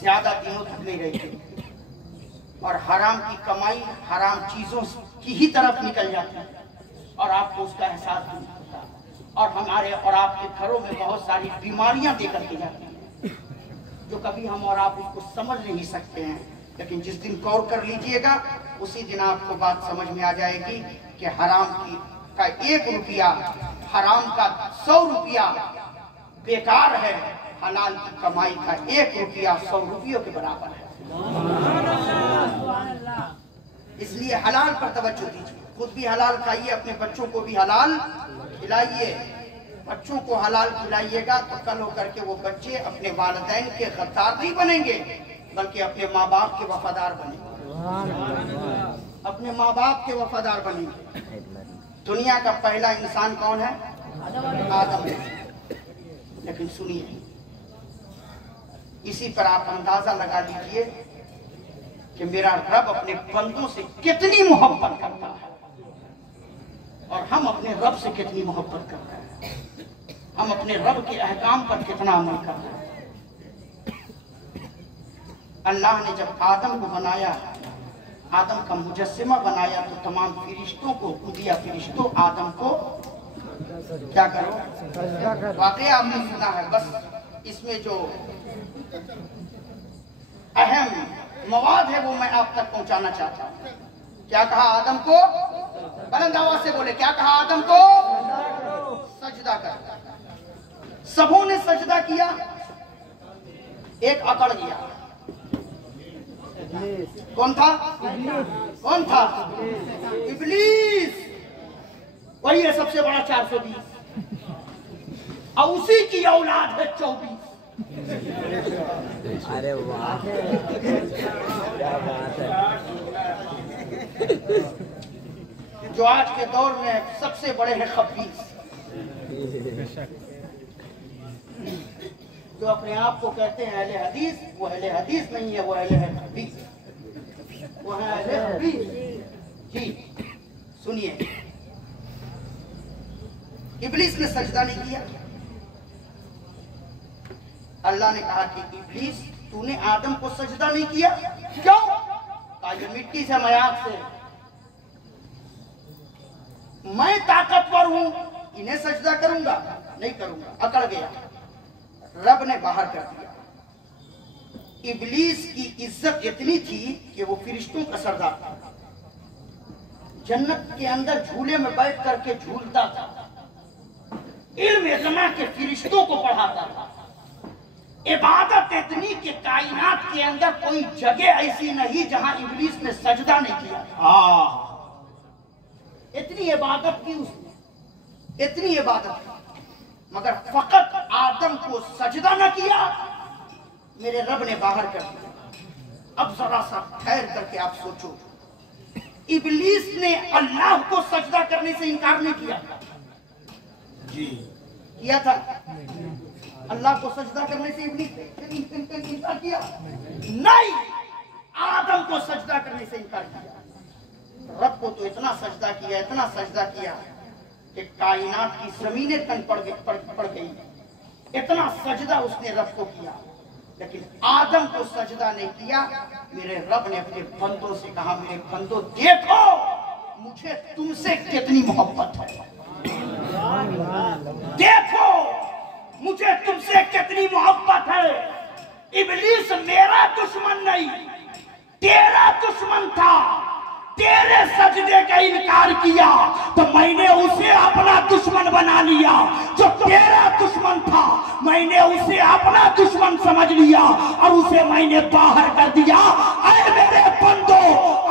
ज्यादा दिनों तक नहीं रहती और हराम की कमाई हराम चीजों की ही तरफ निकल जाती है और आपको उसका एहसास नहीं होता और हमारे और आपके घरों में बहुत सारी बीमारियां देकर के जाती हैं जो कभी हम और आप उसको समझ नहीं सकते हैं। लेकिन जिस दिन गौर कर लीजिएगा उसी दिन आपको बात समझ में आ जाएगी कि हराम का 1 रुपया, हराम का 100 रुपया बेकार है, हलाल की कमाई का 1 रुपया 100 रुपयों के बराबर है। इसलिए हलाल पर तवज्जो दीजिए, खुद भी हलाल खाइए, अपने बच्चों को भी हलाल खिलाइए। बच्चों को हलाल खिलाइएगा तो कल होकर के वो बच्चे अपने वालिदैन के गद्दार नहीं बनेंगे बल्कि अपने माँ बाप के वफादार बनेंगे, अपने माँ बाप के वफादार बनेंगे। दुनिया का पहला इंसान कौन है? आदम। लेकिन सुनिए, इसी पर आप अंदाजा लगा लीजिए कि मेरा रब अपने बंदों से कितनी मोहब्बत करता है और हम अपने रब से कितनी मोहब्बत करते हैं, हम अपने रब के अहकाम पर कितना अमल कर रहे हैं। अल्लाह ने जब आदम को बनाया, आदम का मुजस्सिमा बनाया तो तमाम फरिश्तों को दिया, फरिश्तों आदम को क्या करो, वाकया आपने सुना है। बस इसमें जो अहम मवाद है वो मैं आप तक पहुंचाना चाहता हूं। क्या कहा आदम को? बुलंद आवाज से बोले, क्या कहा आदम को? सजदा कर। सबों ने सजदा किया, एक अकड़ गया। कौन था? कौन था? इब्लीस। वही है सबसे बड़ा 420 और उसी की औलाद है 24। अरे वाह, क्या बात है। जो आज के दौर में सबसे बड़े हैं खबीस, जो अपने आप को कहते हैं अहले हदीस, वो अहले हदीस नहीं है, वो अहले खबीस, वो है अहले खबीस। जी सुनिए, इब्लीस ने सजदा नहीं किया। अल्लाह ने कहा कि इब्लीस तूने आदम को सजदा नहीं किया, क्यों? कहा ये मिट्टी से, मैं आग से, मैं ताकतवर हूं, इन्हें सजदा करूंगा? नहीं करूंगा। अकड़ गया, रब ने बाहर कर दिया। इब्लीस की इज्जत इतनी थी कि वो फरिश्तों का सरदार था, जन्नत के अंदर झूले में बैठ करके झूलता था, इल्म इतना के फरिश्तों को पढ़ाता था। इबादत इतनी कि कायनात के अंदर कोई जगह ऐसी नहीं जहां इब्लीस ने सजदा नहीं किया। इतनी इबादत की उसने, इतनी इबादत की, मगर फकत आदम को सजदा न किया, मेरे रब ने बाहर कर दिया। अब जरा सा ठहर करके आप सोचो, इब्लीस ने अल्लाह को सजदा करने से इनकार नहीं किया था जी? किया था? अल्लाह को सजदा करने से इब्लीस ने इनकार किया? नहीं, आदम को सजदा करने से इनकार किया। रब को तो इतना सजदा किया, इतना सजदा किया कि कायनात की जमीनें तंग पड़ गई। इतना सजदा उसने रब को किया, लेकिन आदम को सजदा नहीं किया। मेरे रब ने अपने बंदों से कहा, मेरे बंदों देखो मुझे तुमसे कितनी मोहब्बत है, देखो मुझे तुमसे कितनी मोहब्बत है। इब्लीस मेरा दुश्मन नहीं, तेरा दुश्मन था, तेरे सजदे का इनकार किया तो मैंने उसे अपना दुश्मन बना लिया। जो तेरा दुश्मन था मैंने उसे अपना दुश्मन समझ लिया और उसे मैंने बाहर कर दिया। अरे मेरे बंदो,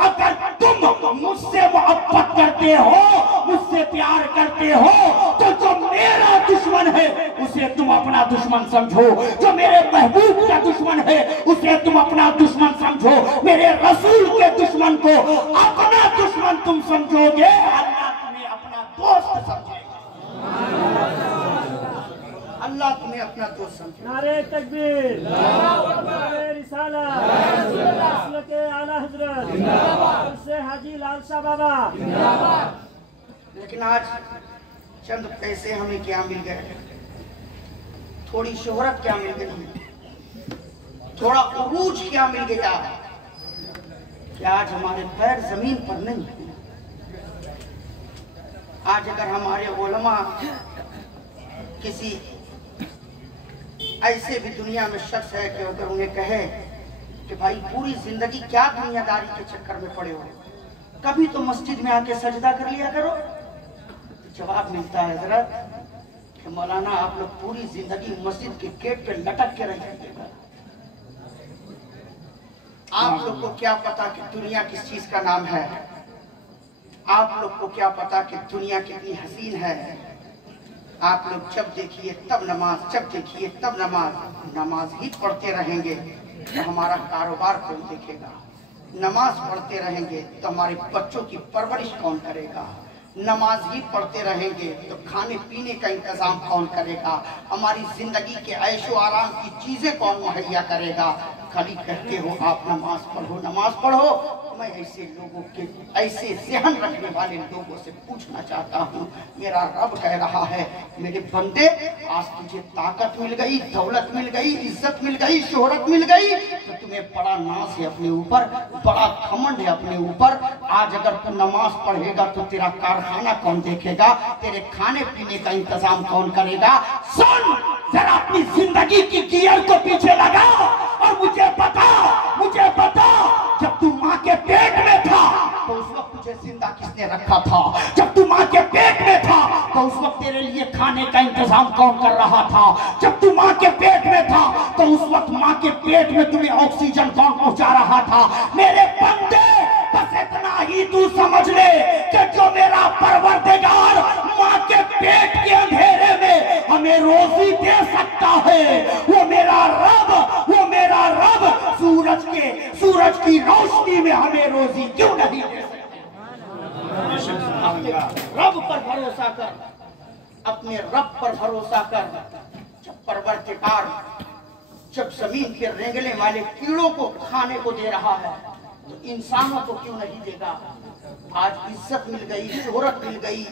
अगर तुम मुझसे मोहब्बत करते हो, मुझसे प्यार करते हो, तो जो मेरा दुश्मन है उसे तुम अपना दुश्मन समझो, जो मेरे महबूब का दुश्मन है उसे तुम अपना दुश्मन समझो, मेरे रसूल के दुश्मन को अपना दुश्मन तुम समझोगे, अल्लाह तुम्हें अपना दोस्त समझेगा। अल्लाह तुम्हें अपना दोस्त समझेगा। नारे तकबीर, नारे रिसालत, नस्ल के आला हजरत से हाजी लाल शाह बाबा। लेकिन आज चंद पैसे हमें क्या मिल गए, थोड़ी शोहरत क्या मिल गई, थोड़ा उरूज क्या मिल गया कि आज हमारे पैर जमीन पर नहीं है। आज अगर हमारे उलमा किसी ऐसे भी दुनिया में शख्स है कि अगर उन्हें कहे कि भाई पूरी जिंदगी क्या दुनियादारी के चक्कर में पड़े हो, कभी तो मस्जिद में आके सजदा कर लिया करो, तो जवाब मिलता है हजरत कि मौलाना आप लोग पूरी जिंदगी मस्जिद के गेट पे लटक के रहिएगा। आप लोग को क्या पता कि दुनिया किस चीज का नाम है, आप लोग को क्या पता कि दुनिया कितनी हसीन है। आप लोग जब देखिए तब नमाज, जब देखिए तब नमाज, नमाज ही पढ़ते रहेंगे तो हमारा कारोबार कौन देखेगा, नमाज पढ़ते रहेंगे तो हमारे बच्चों की परवरिश कौन करेगा, नमाज ही पढ़ते रहेंगे तो खाने पीने का इंतजाम कौन करेगा, हमारी जिंदगी के ऐशो आराम की चीजें कौन मुहैया करेगा। खाली कहते हो आप नमाज पढ़ो नमाज पढ़ो। मैं ऐसे लोगों के, ऐसे ज़हन रखने वाले लोगों से पूछना चाहता हूँ, मेरा रब कह रहा है मेरे बंदे आज तुझे ताकत मिल गई, दौलत मिल गई, इज्जत मिल गई, शोहरत मिल गई, तो तुम्हें बड़ा नाज है अपने ऊपर, बड़ा घमंड है अपने ऊपर। आज अगर तू नमाज पढ़ेगा तो तेरा कारखाना कौन देखेगा, तेरे खाने पीने का इंतजाम कौन करेगा। सुन जरा अपनी जिंदगी की गियर को पीछे लगा और मुझे बता जब तू माँ के पेट में था तो उस वक्त तुझे जिंदा किसने रखा था, जब तू माँ के पेट में था तो उस वक्त तेरे लिए खाने का इंतजाम कौन कर रहा था, जब तू माँ के पेट में था तो उस वक्त माँ के पेट में तुम्हें ऑक्सीजन कौन पहुंचा रहा था। मेरे बंदे बस इतना ही तू समझ ले कि जो मेरा परवरदिगार माँ के पेट के अंधेरे में हमें रोजी दे सकता है, वो मेरा रब सूरज की रोशनी में हमें रोजी क्यों नहीं दे सकता। अपने रब पर भरोसा कर, अपने रब पर भरोसा कर। जब परवरदिगार जब जमीन के रेंगने वाले कीड़ों को खाने को दे रहा है तो इंसानों को क्यों नहीं देगा। आज इज्जत मिल गई, शोहरत मिल गई,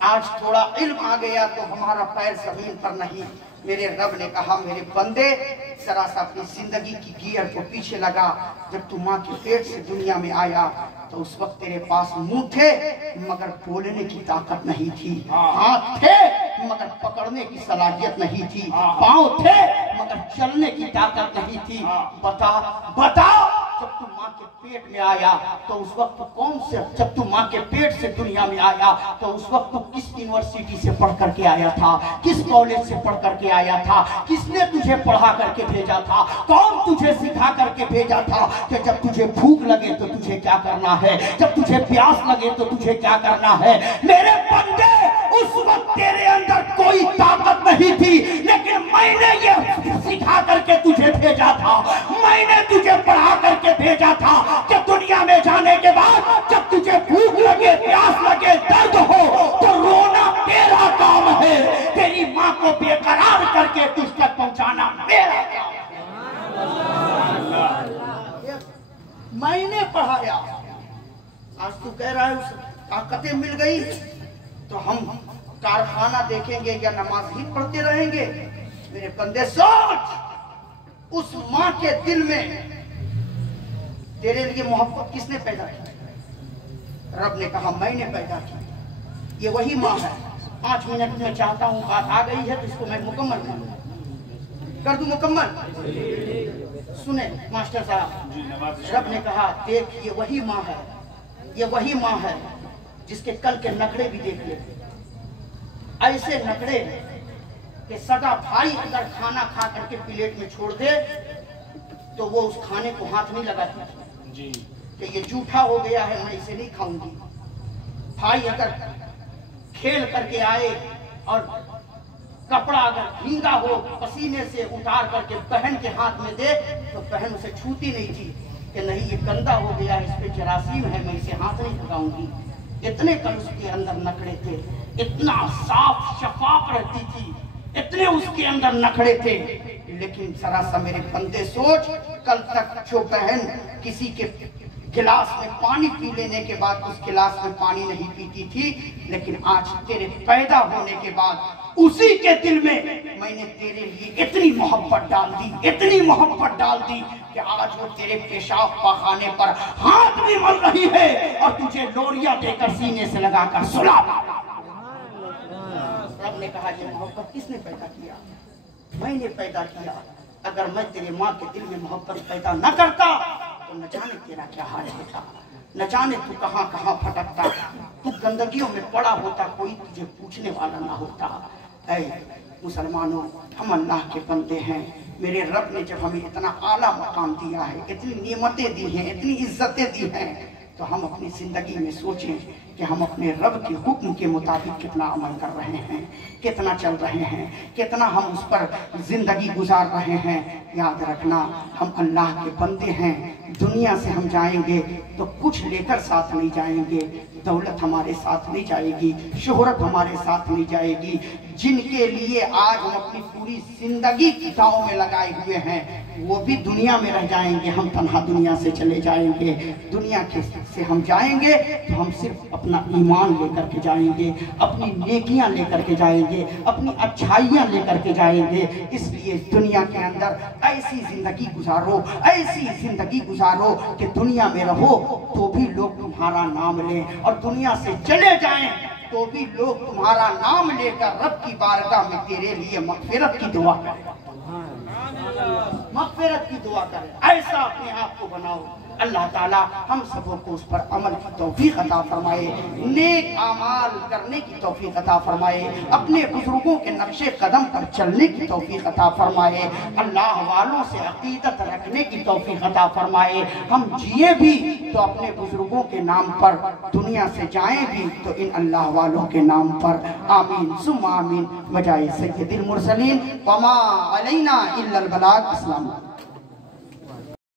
आज थोड़ा इल्म आ गया तो हमारा पैर जमीन पर नहीं। मेरे रब ने कहा मेरे बंदे जरा सा अपनी जिंदगी की गियर को पीछे लगा। जब तू माँ के पेट से दुनिया में आया तो उस वक्त तेरे पास मुंह थे मगर बोलने की ताकत नहीं थी, हाथ थे मगर पकड़ने की सलाहियत नहीं थी, पांव थे मगर चलने की ताकत नहीं थी। बता जब तू माँ के पेट में आया तो उस वक्त कौन से, जब तू माँ के पेट से दुनिया में आया तो उस वक्त तू किस यूनिवर्सिटी से पढ़ करके आया था, किस कॉलेज से पढ़ करके आया था, किसने तुझे पढ़ा करके भेजा था, कौन तुझे सिखा करके भेजा था कि जब तुझे भूख लगे तो तुझे क्या करना है, जब तुझे प्यास लगे तो तुझे क्या करना है। मेरे बंदे उस वक्त तेरे अंदर कोई ताकत नहीं थी लेकिन मैंने ये सिखा करके तुझे भेजा था, मैंने तुझे पढ़ा करके भेजा था कि दुनिया में जाने के बाद जब तुझे भूख लगे, प्यास लगे, दर्द हो तो रोना तेरा काम है, तेरी माँ को बेकरार करके तुझ तक पहुंचाना मेरा काम है। मैंने पढ़ाया, आज तू कह रहा है उस ताकतें मिल गई तो हम कारखाना देखेंगे या नमाज ही पढ़ते रहेंगे। मेरे बंदे सोच, उस माँ के दिल में तेरे लिए मोहब्बत किसने पैदा की। रब ने कहा मैंने पैदा की, ये वही माँ है। 5 मिनट में चाहता हूँ, बात आ गई है तो इसको मैं मुकम्मल कर दूं मुकम्मल। सुने मास्टर साहब, रब ने कहा देख ये वही माँ है, ये वही माँ है जिसके कल के नखड़े भी देख ले, ऐसे नखड़े कि सगा भाई अगर खाना खा करके प्लेट में छोड़ दे तो वो उस खाने को हाथ नहीं लगाती जी कि ये जूठा हो गया है, मैं इसे नहीं खाऊंगी। भाई अगर खेल करके आए और कपड़ा अगर भींगा हो पसीने से उतार करके बहन के हाथ में दे तो बहन उसे छूती नहीं थी कि नहीं ये गंदा हो गया, इस पे जरासीम है, मैं इसे हाथ नहीं लगाऊंगी। इतने कल उसके अंदर नखड़े थे, इतना साफ शफाफ रहती थी, इतने उसके अंदर नखड़े थे। लेकिन जरा सा मेरे बंदे सोच, कल तक जो बहन किसी के गिलास में पानी पी लेने के बाद उस गिलास में पानी नहीं पीती थी, लेकिन आज तेरे पैदा होने के बाद उसी के दिल में मैंने तेरे लिए इतनी मोहब्बत डाल दी, इतनी मोहब्बत डाल दी कि आज वो तेरे पेशाब पखाने पर हाथ भी मल रही है और तुझे लोरिया देकर सीने से लगाकर सुला। रब ने कहा ये मोहब्बत किसने पैदा किया? मैंने पैदा किया। अगर मैं तेरे माँ के दिल में मोहब्बत पैदा न करता तो न जाने तेरा क्या हाल होता, न जाने तू कहाँ कहाँ भटकता, तू गंदगियों में पड़ा होता, कोई तुझे पूछने वाला ना होता। ऐ मुसलमानों, हम अल्लाह के बंदे हैं। मेरे रब ने जब हमें इतना आला मकाम दिया है, इतनी नेमतें दी हैं, इतनी इज्जतें दी हैं, तो हम अपनी जिंदगी में सोचें कि हम अपने रब के हुक्म के मुताबिक कितना अमल कर रहे हैं, कितना चल रहे हैं, कितना हम उस पर जिंदगी गुजार रहे हैं। याद रखना, हम अल्लाह के बंदे हैं। दुनिया से हम जाएंगे तो कुछ लेकर साथ नहीं जाएंगे, दौलत हमारे साथ नहीं जाएगी, शोहरत हमारे साथ नहीं जाएगी। जिनके लिए आज हम अपनी पूरी जिंदगी दांव में लगाए हुए हैं, वो भी दुनिया में रह जाएंगे, हम तन्हा दुनिया से चले जाएंगे। दुनिया के से हम जाएंगे तो हम सिर्फ अपना ईमान लेकर के जाएंगे, अपनी नेकियां लेकर के जाएंगे, अपनी अच्छाइयां लेकर के जाएंगे। इसलिए दुनिया के अंदर ऐसी जिंदगी गुजारो, ऐसी जिंदगी गुजारो कि दुनिया में रहो तो भी लोग तुम्हारा नाम लें, और दुनिया से चले जाएं तो भी लोग तुम्हारा नाम लेकर रब की बारगाह में तेरे लिए मगफिरत की दुआ करें, मगफिरत की दुआ करें। ऐसा अपने आप को बनाओ। अल्लाह ताला हम सबों को उस पर अमल की तौफीक अता फरमाए, नेक आमाल करने की तौफीक अता फरमाए, अपने बुजुर्गों के नक्शे कदम पर चलने की तौफीक अता फरमाए, अल्लाह वालों से अकीदत रखने की तौफीक अता फरमाए। हम जिए भी तो अपने बुजुर्गों के नाम पर, दुनिया से जाएं भी तो इन अल्लाह वालों के नाम पर। आमीन सुम्मा आमीन। बजाए सय्यदिल मुरसलीन वमा अलैना इल्लल बलाग। अस्सलाम।